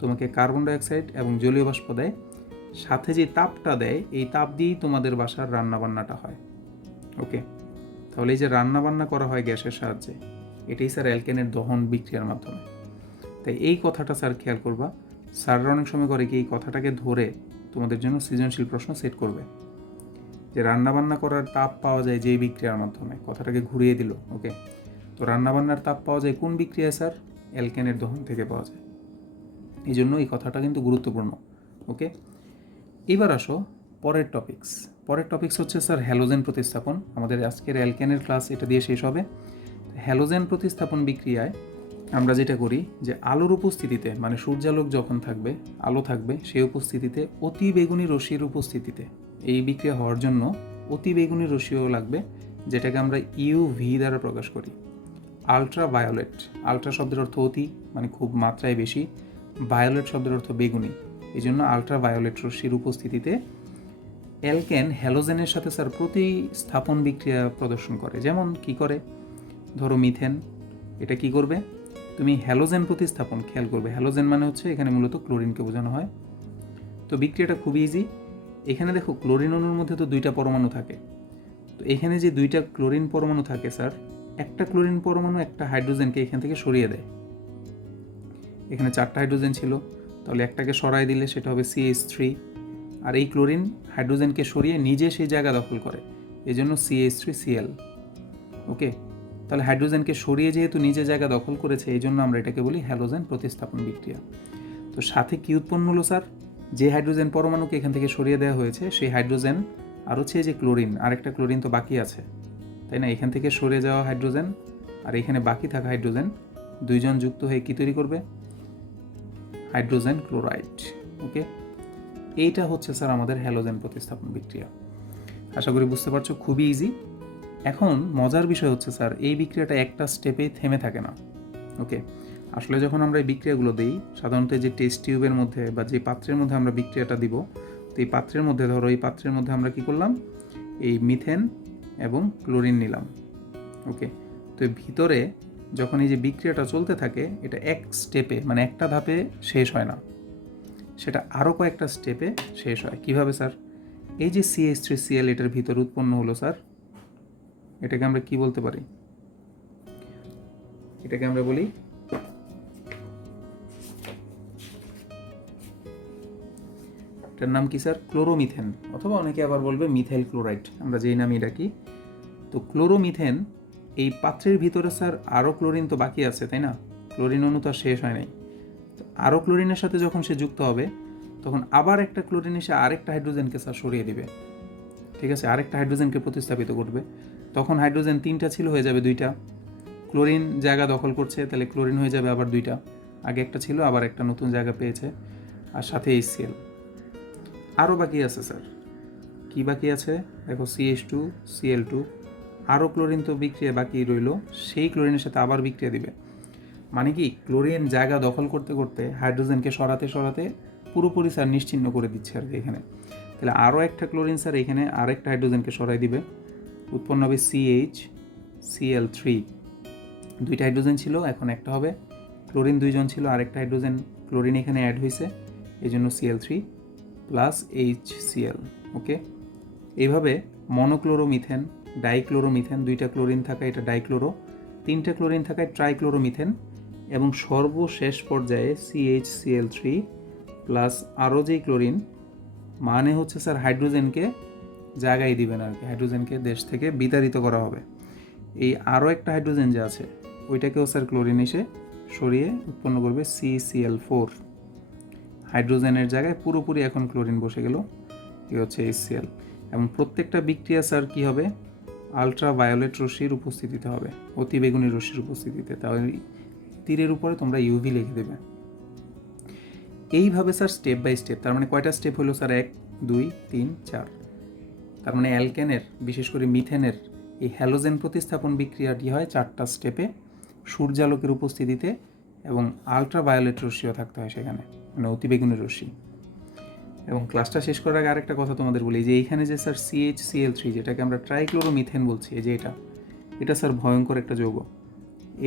তোমাকে কার্বন ডাইঅক্সাইড এবং জলীয় বাষ্প দেয়, সাথে যে তাপটা দেয়, এই তাপ দিয়েই তোমাদের বাসার রান্নাবান্নাটা হয়। ওকে, তাহলে এই যে রান্নাবান্না করা হয় গ্যাসের সাহায্যে, এটাই স্যার অ্যালকেনের দহন বিক্রিয়ার মাধ্যমে। তাই এই কথাটা স্যার খেয়াল করবা। স্যাররা অনেক সময় করে কি এই কথাটাকে ধরে তোমাদের জন্য সৃজনশীল প্রশ্ন সেট করবে, যে রান্নাবান্না করার তাপ পাওয়া যায় যেই বিক্রিয়ার মাধ্যমে, কথাটাকে ঘুরিয়ে দিল। ওকে, তো রান্নাবান্নার তাপ পাওয়া যায় কোন বিক্রিয়া স্যার? অ্যালকেনের দহন থেকে পাওয়া যায়। এই জন্য এই কথাটা কিন্তু গুরুত্বপূর্ণ। ওকে, এবার আসো পরের টপিক্স হচ্ছে স্যার হ্যালোজেন প্রতিস্থাপন। আমাদের আজকের অ্যালকেনের ক্লাস এটা দিয়ে শেষ হবে। হ্যালোজেন প্রতিস্থাপন বিক্রিয়ায় আমরা যেটা করি, যে আলোর উপস্থিতিতে, মানে সূর্যালোক যখন থাকবে, আলো থাকবে, সেই উপস্থিতিতে অতি বেগুনি রশ্মির উপস্থিতিতে এই বিক্রিয়া হওয়ার জন্য অতি বেগুনি রশ্মিও লাগবে, যেটাকে আমরা ইউভি দ্বারা প্রকাশ করি। আলট্রা ভায়োলেট, আলট্রা শব্দের অর্থ অতি, মানে খুব মাত্রায় বেশি, ভায়োলেট শব্দের অর্থ বেগুনি, এই জন্য আলট্রা ভায়োলেট রশ্মির উপস্থিতিতে অ্যালকেন হ্যালোজেনের সাথে স্যার প্রতিস্থাপন বিক্রিয়া প্রদর্শন করে। যেমন কি করে, ধরো মিথেন, এটা কি করবে, তুমি হ্যালোজেন প্রতিস্থাপন, খেয়াল করবে হ্যালোজেন মানে হচ্ছে এখানে মূলত ক্লোরিনকে বোঝানো হয়। তো বিক্রিয়াটা খুবই ইজি। এখানে দেখো ক্লোরিন অণুর মধ্যে তো দুইটা পরমাণু থাকে। তো এখানে যে দুইটা ক্লোরিন পরমাণু থাকে স্যার, একটা ক্লোরিন পরমাণু একটা হাইড্রোজেনকে এখান থেকে সরিয়ে দেয়। এখানে 4টা হাইড্রোজেন ছিল, তাহলে একটাকে সরাই দিলে সেটা হবে CH3, আর এই ক্লোরিন হাইড্রোজেনকে সরিয়ে নিজে সেই জায়গা দখল করে, এই জন্য CH3Cl। ওকে, তাহলে হাইড্রোজেনকে সরিয়ে যেহেতু নিজে জায়গা দখল করেছে, এই জন্য আমরা এটাকে বলি হ্যালোজেন প্রতিস্থাপন বিক্রিয়া। তো সাথে কি উৎপন্ন হলো স্যার, যে হাইড্রোজেন পরমাণুকে এখান থেকে সরিয়ে দেওয়া হয়েছে, সেই হাইড্রোজেন আর হচ্ছে যে ক্লোরিন, আরেকটা ক্লোরিন তো বাকি আছে, তাই না? এখান থেকে সরে যাওয়া হাইড্রোজেন আর এখানে বাকি থাকা হাইড্রোজেন, দুইজন যুক্ত হয়ে কি তৈরি করবে? Hydrogen chloride. ওকে, এইটা হচ্ছে স্যার আমাদের হ্যালোজেন প্রতিস্থাপন বিক্রিয়া। আশা করি বুঝতে পারছো, খুবই ইজি। এখন মজার বিষয় হচ্ছে স্যার, এই বিক্রিয়াটা একটা স্টেপে থেমে থাকে না। ওকে, আসলে যখন আমরা এই বিক্রিয়াগুলো দিই, সাধারণত যে টেস্ট টিউবের মধ্যে বা যে পাত্রের মধ্যে আমরা বিক্রিয়াটা দিব, তো এই পাত্রের মধ্যে, ধরো এই পাত্রের মধ্যে আমরা কি করলাম, এই মিথেন এবং ক্লোরিন নিলাম। ওকে, তো ভিতরে যখন এই যে বিক্রিয়াটা চলতে থাকে, এটা এক স্টেপে, মানে একটা ধাপে শেষ হয় না, সেটা আরও কয়েকটা স্টেপে শেষ হয়। কিভাবে স্যার? এই যে CH3Cl এটার ভিতরে উৎপন্ন হলো স্যার, এটাকে আমরা কি বলতে পারি? এটাকে আমরা বলি এটার নাম কি স্যার? ক্লোরোমিথেন, অথবা অনেকে আবার বলবে মিথাইল ক্লোরাইড, আমরা যেই নামই ডাকি। তো ক্লোরোমিথেন, এই পাত্রের ভিতরে স্যার আরও ক্লোরিন তো বাকি আছে, তাই না? ক্লোরিন অণু তো আর শেষ হয় নাই। তো আরও ক্লোরিনের সাথে যখন সে যুক্ত হবে, তখন আবার একটা ক্লোরিন এসে আরেকটা হাইড্রোজেনকে স্যার সরিয়ে দিবে। ঠিক আছে, আরেকটা হাইড্রোজেনকে প্রতিস্থাপিত করবে। তখন হাইড্রোজেন 3টা ছিল, হয়ে যাবে 2টা। ক্লোরিন জায়গা দখল করছে, তাহলে ক্লোরিন হয়ে যাবে আবার 2টা। আগে একটা ছিল, আবার একটা নতুন জায়গা পেয়েছে, আর সাথে HCl। আরও বাকি আছে স্যার, কি বাকি আছে দেখো, CH2Cl2, আরও ক্লোরিন তো বিক্রিয়া বাকি রইল, সেই ক্লোরিনের সাথে আবার বিক্রিয়া দিবে। মানে কি, ক্লোরিন জায়গা দখল করতে করতে হাইড্রোজেনকে সরাতে সরাতে পুরোপুরি স্যার নিশ্চিহ্ন করে দিচ্ছে আর কি এখানে। তাহলে আরও একটা ক্লোরিন স্যার এখানে আরেকটা হাইড্রোজেনকে সরাই দিবে, উৎপন্ন হবে CH Cl3, দুইটা হাইড্রোজেন ছিল, এখন একটা হবে। ক্লোরিন দুইজন ছিল, আরেকটা হাইড্রোজেন ক্লোরিন এখানে অ্যাড হয়েছে, এই জন্য Cl3 প্লাস HCl। ওকে, এইভাবে মনোক্লোরোমিথেন, ডাইক্লোরোমিথেন, দুইটা ক্লোরিন থাকা এটা ডাইক্লোরো, তিনটা ক্লোরিন থাকায় ট্রাইক্লোরোমিথেন, এবং সর্বশেষ পর্যায়ে CHCl3 প্লাস আরও যেই ক্লোরিন, মানে হচ্ছে স্যার হাইড্রোজেনকে জায়গায় দিবেন আর কি, হাইড্রোজেনকে দেশ থেকে বিতাড়িত করা হবে। এই আরও একটা হাইড্রোজেন যে আছে ওইটাকেও স্যার ক্লোরিন এসে সরিয়ে উৎপন্ন করবে CCl4। হাইড্রোজেনের জায়গায় পুরোপুরি এখন ক্লোরিন বসে গেল, এই হচ্ছে HCl। এবং প্রত্যেকটা বিক্রিয়া স্যার কী হবে, আলট্রাভায়োলেট রশ্মির উপস্থিতিতে হবে, অতিবেগুনি রশ্মির উপস্থিতিতে। তাহলে তীরের উপরে তোমরা ইউভি লিখে দেবে। এইভাবে স্যার স্টেপ বাই স্টেপ, তার মানে কয়টা স্টেপ হলো স্যার, 1 2 3 4। তার মানে অ্যালকেনের, বিশেষ করে মিথেনের এই হ্যালোজেন প্রতিস্থাপন বিক্রিয়াটি হয় 4টা স্টেপে, সূর্যালোকের উপস্থিতিতে, এবং আলট্রাভায়োলেট রশ্মিও থাকতে হয় সেখানে, মানে অতিবেগুনি রশ্মি। এবং ক্লাসটা শেষ করার আগে আরেকটা কথা তোমাদের বলি, যে এইখানে যে স্যার CHCl3, যেটাকে আমরা ট্রাইক্লোরোমিথেন বলছি, এই যে এটা স্যার ভয়ঙ্কর একটা যৌগ।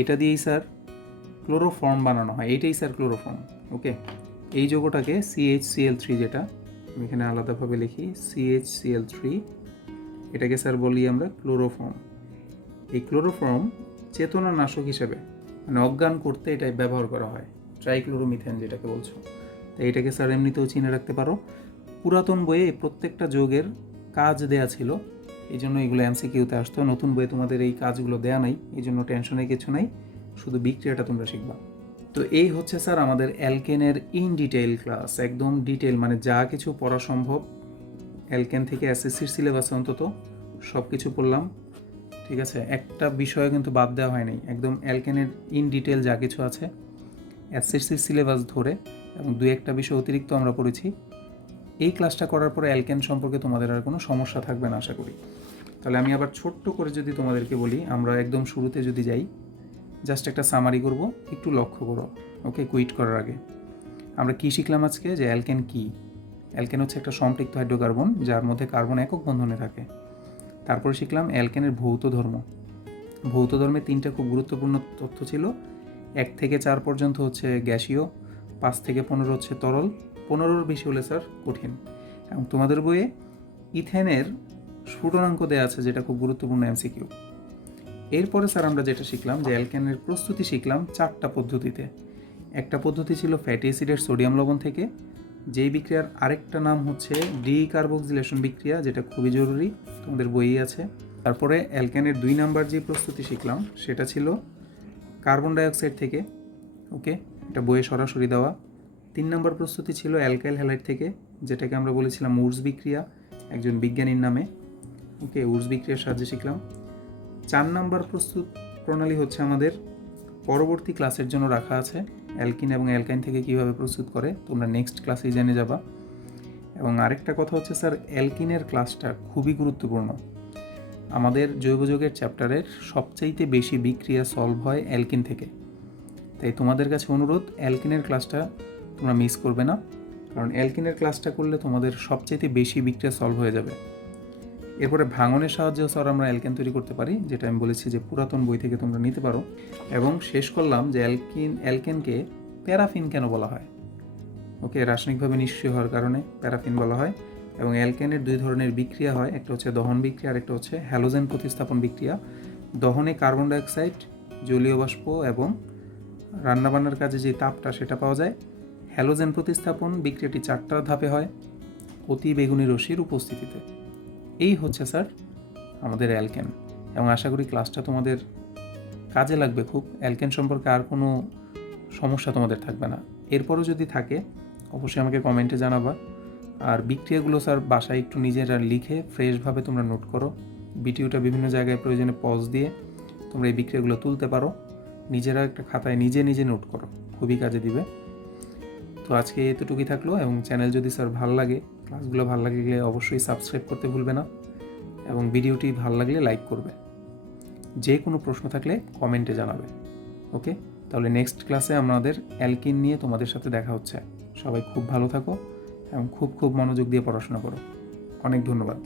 এটা দিয়েই স্যার ক্লোরোফর্ম বানানো হয়, এইটাই স্যার ক্লোরোফর্ম। ওকে, এই যৌগটাকে CHCl3, যেটা আমি এখানে আলাদাভাবে লিখি CHCl3, এটাকে স্যার বলি আমরা ক্লোরোফর্ম। এই ক্লোরোফর্ম চেতনানাশক হিসেবে, মানে অজ্ঞান করতে এটাই ব্যবহার করা হয়, ট্রাইক্লোরোমিথেন যেটাকে বলছো। তো এটাকে স্যার এমনিতেও চিনে রাখতে পারো। পুরাতন বইয়ে প্রত্যেকটা যৌগের কাজ দেয়া ছিল, এই জন্য এগুলো MCQতে আসতো। নতুন বইয়ে তোমাদের এই কাজগুলো দেয়া নাই, এই জন্য টেনশনে কিছু নাই, শুধু বিক্রিয়াটা তোমরা শিখবা। তো এই হচ্ছে স্যার আমাদের অ্যালকেনের ইন ডিটেইল ক্লাস, একদম ডিটেইল, মানে যা কিছু পড়া সম্ভব অ্যালকেন থেকে SSCর সিলেবাসে অন্তত সব কিছু পড়লাম। ঠিক আছে, একটা বিষয় কিন্তু বাদ দেওয়া হয়নি, একদম অ্যালকেনের ইন ডিটেইল যা কিছু আছে SSCর সিলেবাস ধরে, এবং 2-1টা বিষয় অতিরিক্ত আমরা পড়েছি। এই ক্লাসটা করার পরে অ্যালকেন সম্পর্কে তোমাদের আর কোনো সমস্যা থাকবে না আশা করি। তাহলে আমি আবার ছোট্ট করে যদি তোমাদেরকে বলি, আমরা একদম শুরুতে যদি যাই, জাস্ট একটা সামারি করব, একটু লক্ষ্য করো। ওকে, কুইট করার আগে আমরা কি শিখলাম আজকে, যে অ্যালকেন কি। অ্যালকেন হচ্ছে একটা সম্পৃক্ত হাইড্রোকার্বন যার মধ্যে কার্বন একক বন্ধনে থাকে। তারপরে শিখলাম অ্যালকেনের ভৌত ধর্ম। ভৌত ধর্মে 3টা খুব গুরুত্বপূর্ণ তথ্য ছিল। 1 থেকে 4 পর্যন্ত হচ্ছে গ্যাসীয়, 5 থেকে 15 হচ্ছে তরল, 15-র বেশি হলে স্যার কঠিন। এবং তোমাদের বইয়ে ইথেনের স্ফুটনাঙ্ক দেওয়া আছে, যেটা খুব গুরুত্বপূর্ণ MCQ। এরপরে স্যার আমরা যেটা শিখলাম, যে অ্যালকেনের প্রস্তুতি শিখলাম 4টা পদ্ধতিতে। একটা পদ্ধতি ছিল ফ্যাটি অ্যাসিডের সোডিয়াম লবণ থেকে, যেই বিক্রিয়ার আরেকটা নাম হচ্ছে ডিকার্বক্সিলেশন বিক্রিয়া, যেটা খুবই জরুরি, তোমাদের বইয়ে আছে। তারপরে অ্যালকেনের 2 নাম্বার যে প্রস্তুতি শিখলাম সেটা ছিল কার্বন ডাইঅক্সাইড থেকে। ওকে, এটা বইয়ে সরাসরি দেওয়া। 3 নাম্বার প্রস্তুতি ছিল অ্যালকাইল হ্যালাইড থেকে, যেটাকে আমরা বলেছিলাম উর্স বিক্রিয়া, একজন বিজ্ঞানীর নামে। ওকে, উর্স বিক্রিয়ার সাহায্যে শিখলাম। 4 নাম্বার প্রস্তুত প্রণালী হচ্ছে আমাদের পরবর্তী ক্লাসের জন্য রাখা আছে, অ্যালকিন এবং অ্যালকাইন থেকে কীভাবে প্রস্তুত করে, তোমরা নেক্সট ক্লাসেই জেনে যাবা। এবং আরেকটা কথা হচ্ছে স্যার, অ্যালকিনের ক্লাসটা খুবই গুরুত্বপূর্ণ। আমাদের জৈব যৌগের চ্যাপ্টারের সবচাইতে বেশি বিক্রিয়া সলভ হয় অ্যালকিন থেকে। তাই তোমাদের কাছে অনুরোধ, অ্যালকিনের ক্লাসটা তোমরা মিস করবে না, কারণ অ্যালকিনের ক্লাসটা করলে তোমাদের সবচাইতে বেশি বিক্রিয়া সলভ হয়ে যাবে। এরপরে ভাঙনের সাহায্যেও স্যার আমরা অ্যালকেন তৈরি করতে পারি, যেটা আমি বলেছি যে পুরাতন বই থেকে তোমরা নিতে পারো। এবং শেষ করলাম যে অ্যালকেনকে প্যারাফিন কেন বলা হয়। ওকে, রাসায়নিকভাবে নিষ্ক্রিয় হওয়ার কারণে প্যারাফিন বলা হয়। এবং অ্যালকেনের 2 ধরনের বিক্রিয়া হয়, একটা হচ্ছে দহন বিক্রিয়া, আর একটা হচ্ছে হ্যালোজেন প্রতিস্থাপন বিক্রিয়া। দহনে কার্বন ডাইঅক্সাইড, জলীয় বাষ্প এবং রান্নাবান্নার কাজে যে তাপটা সেটা পাওয়া যায়। হ্যালোজেন প্রতিস্থাপন বিক্রিয়াটি 4টা ধাপে হয়, অতি বেগুনি রশ্মির উপস্থিতিতে। এই হচ্ছে স্যার আমাদের অ্যালকেন, এবং আশা করি ক্লাসটা তোমাদের কাজে লাগবে খুব। অ্যালকেন সম্পর্কে আর কোনো সমস্যা তোমাদের থাকবে না। এরপরও যদি থাকে অবশ্যই আমাকে কমেন্টে জানাবা। আর বিক্রিয়াগুলো স্যার বাসায় একটু নিজেরা লিখে ফ্রেশভাবে তোমরা নোট করো। ভিডিওটা বিভিন্ন জায়গায় প্রয়োজনে পজ দিয়ে তোমরা এই বিক্রিয়াগুলো তুলতে পারো, নিজেরা একটা খাতায় নিজে নিজে নোট করো, খুবই কাজে দিবে। তো আজকে এতটুকুই থাকলো, এবং চ্যানেল যদি স্যার ভালো লাগে, ক্লাসগুলো ভালো লাগলে অবশ্যই সাবস্ক্রাইব করতে ভুলবে না, এবং ভিডিওটি ভালো লাগলে লাইক করবে। যে কোনো প্রশ্ন থাকলে কমেন্টে জানাবে। ওকে, তাহলে নেক্সট ক্লাসে আমাদের অ্যালকিন নিয়ে তোমাদের সাথে দেখা হচ্ছে। সবাই খুব ভালো থাকো এবং খুব মনোযোগ দিয়ে পড়াশোনা করো। অনেক ধন্যবাদ।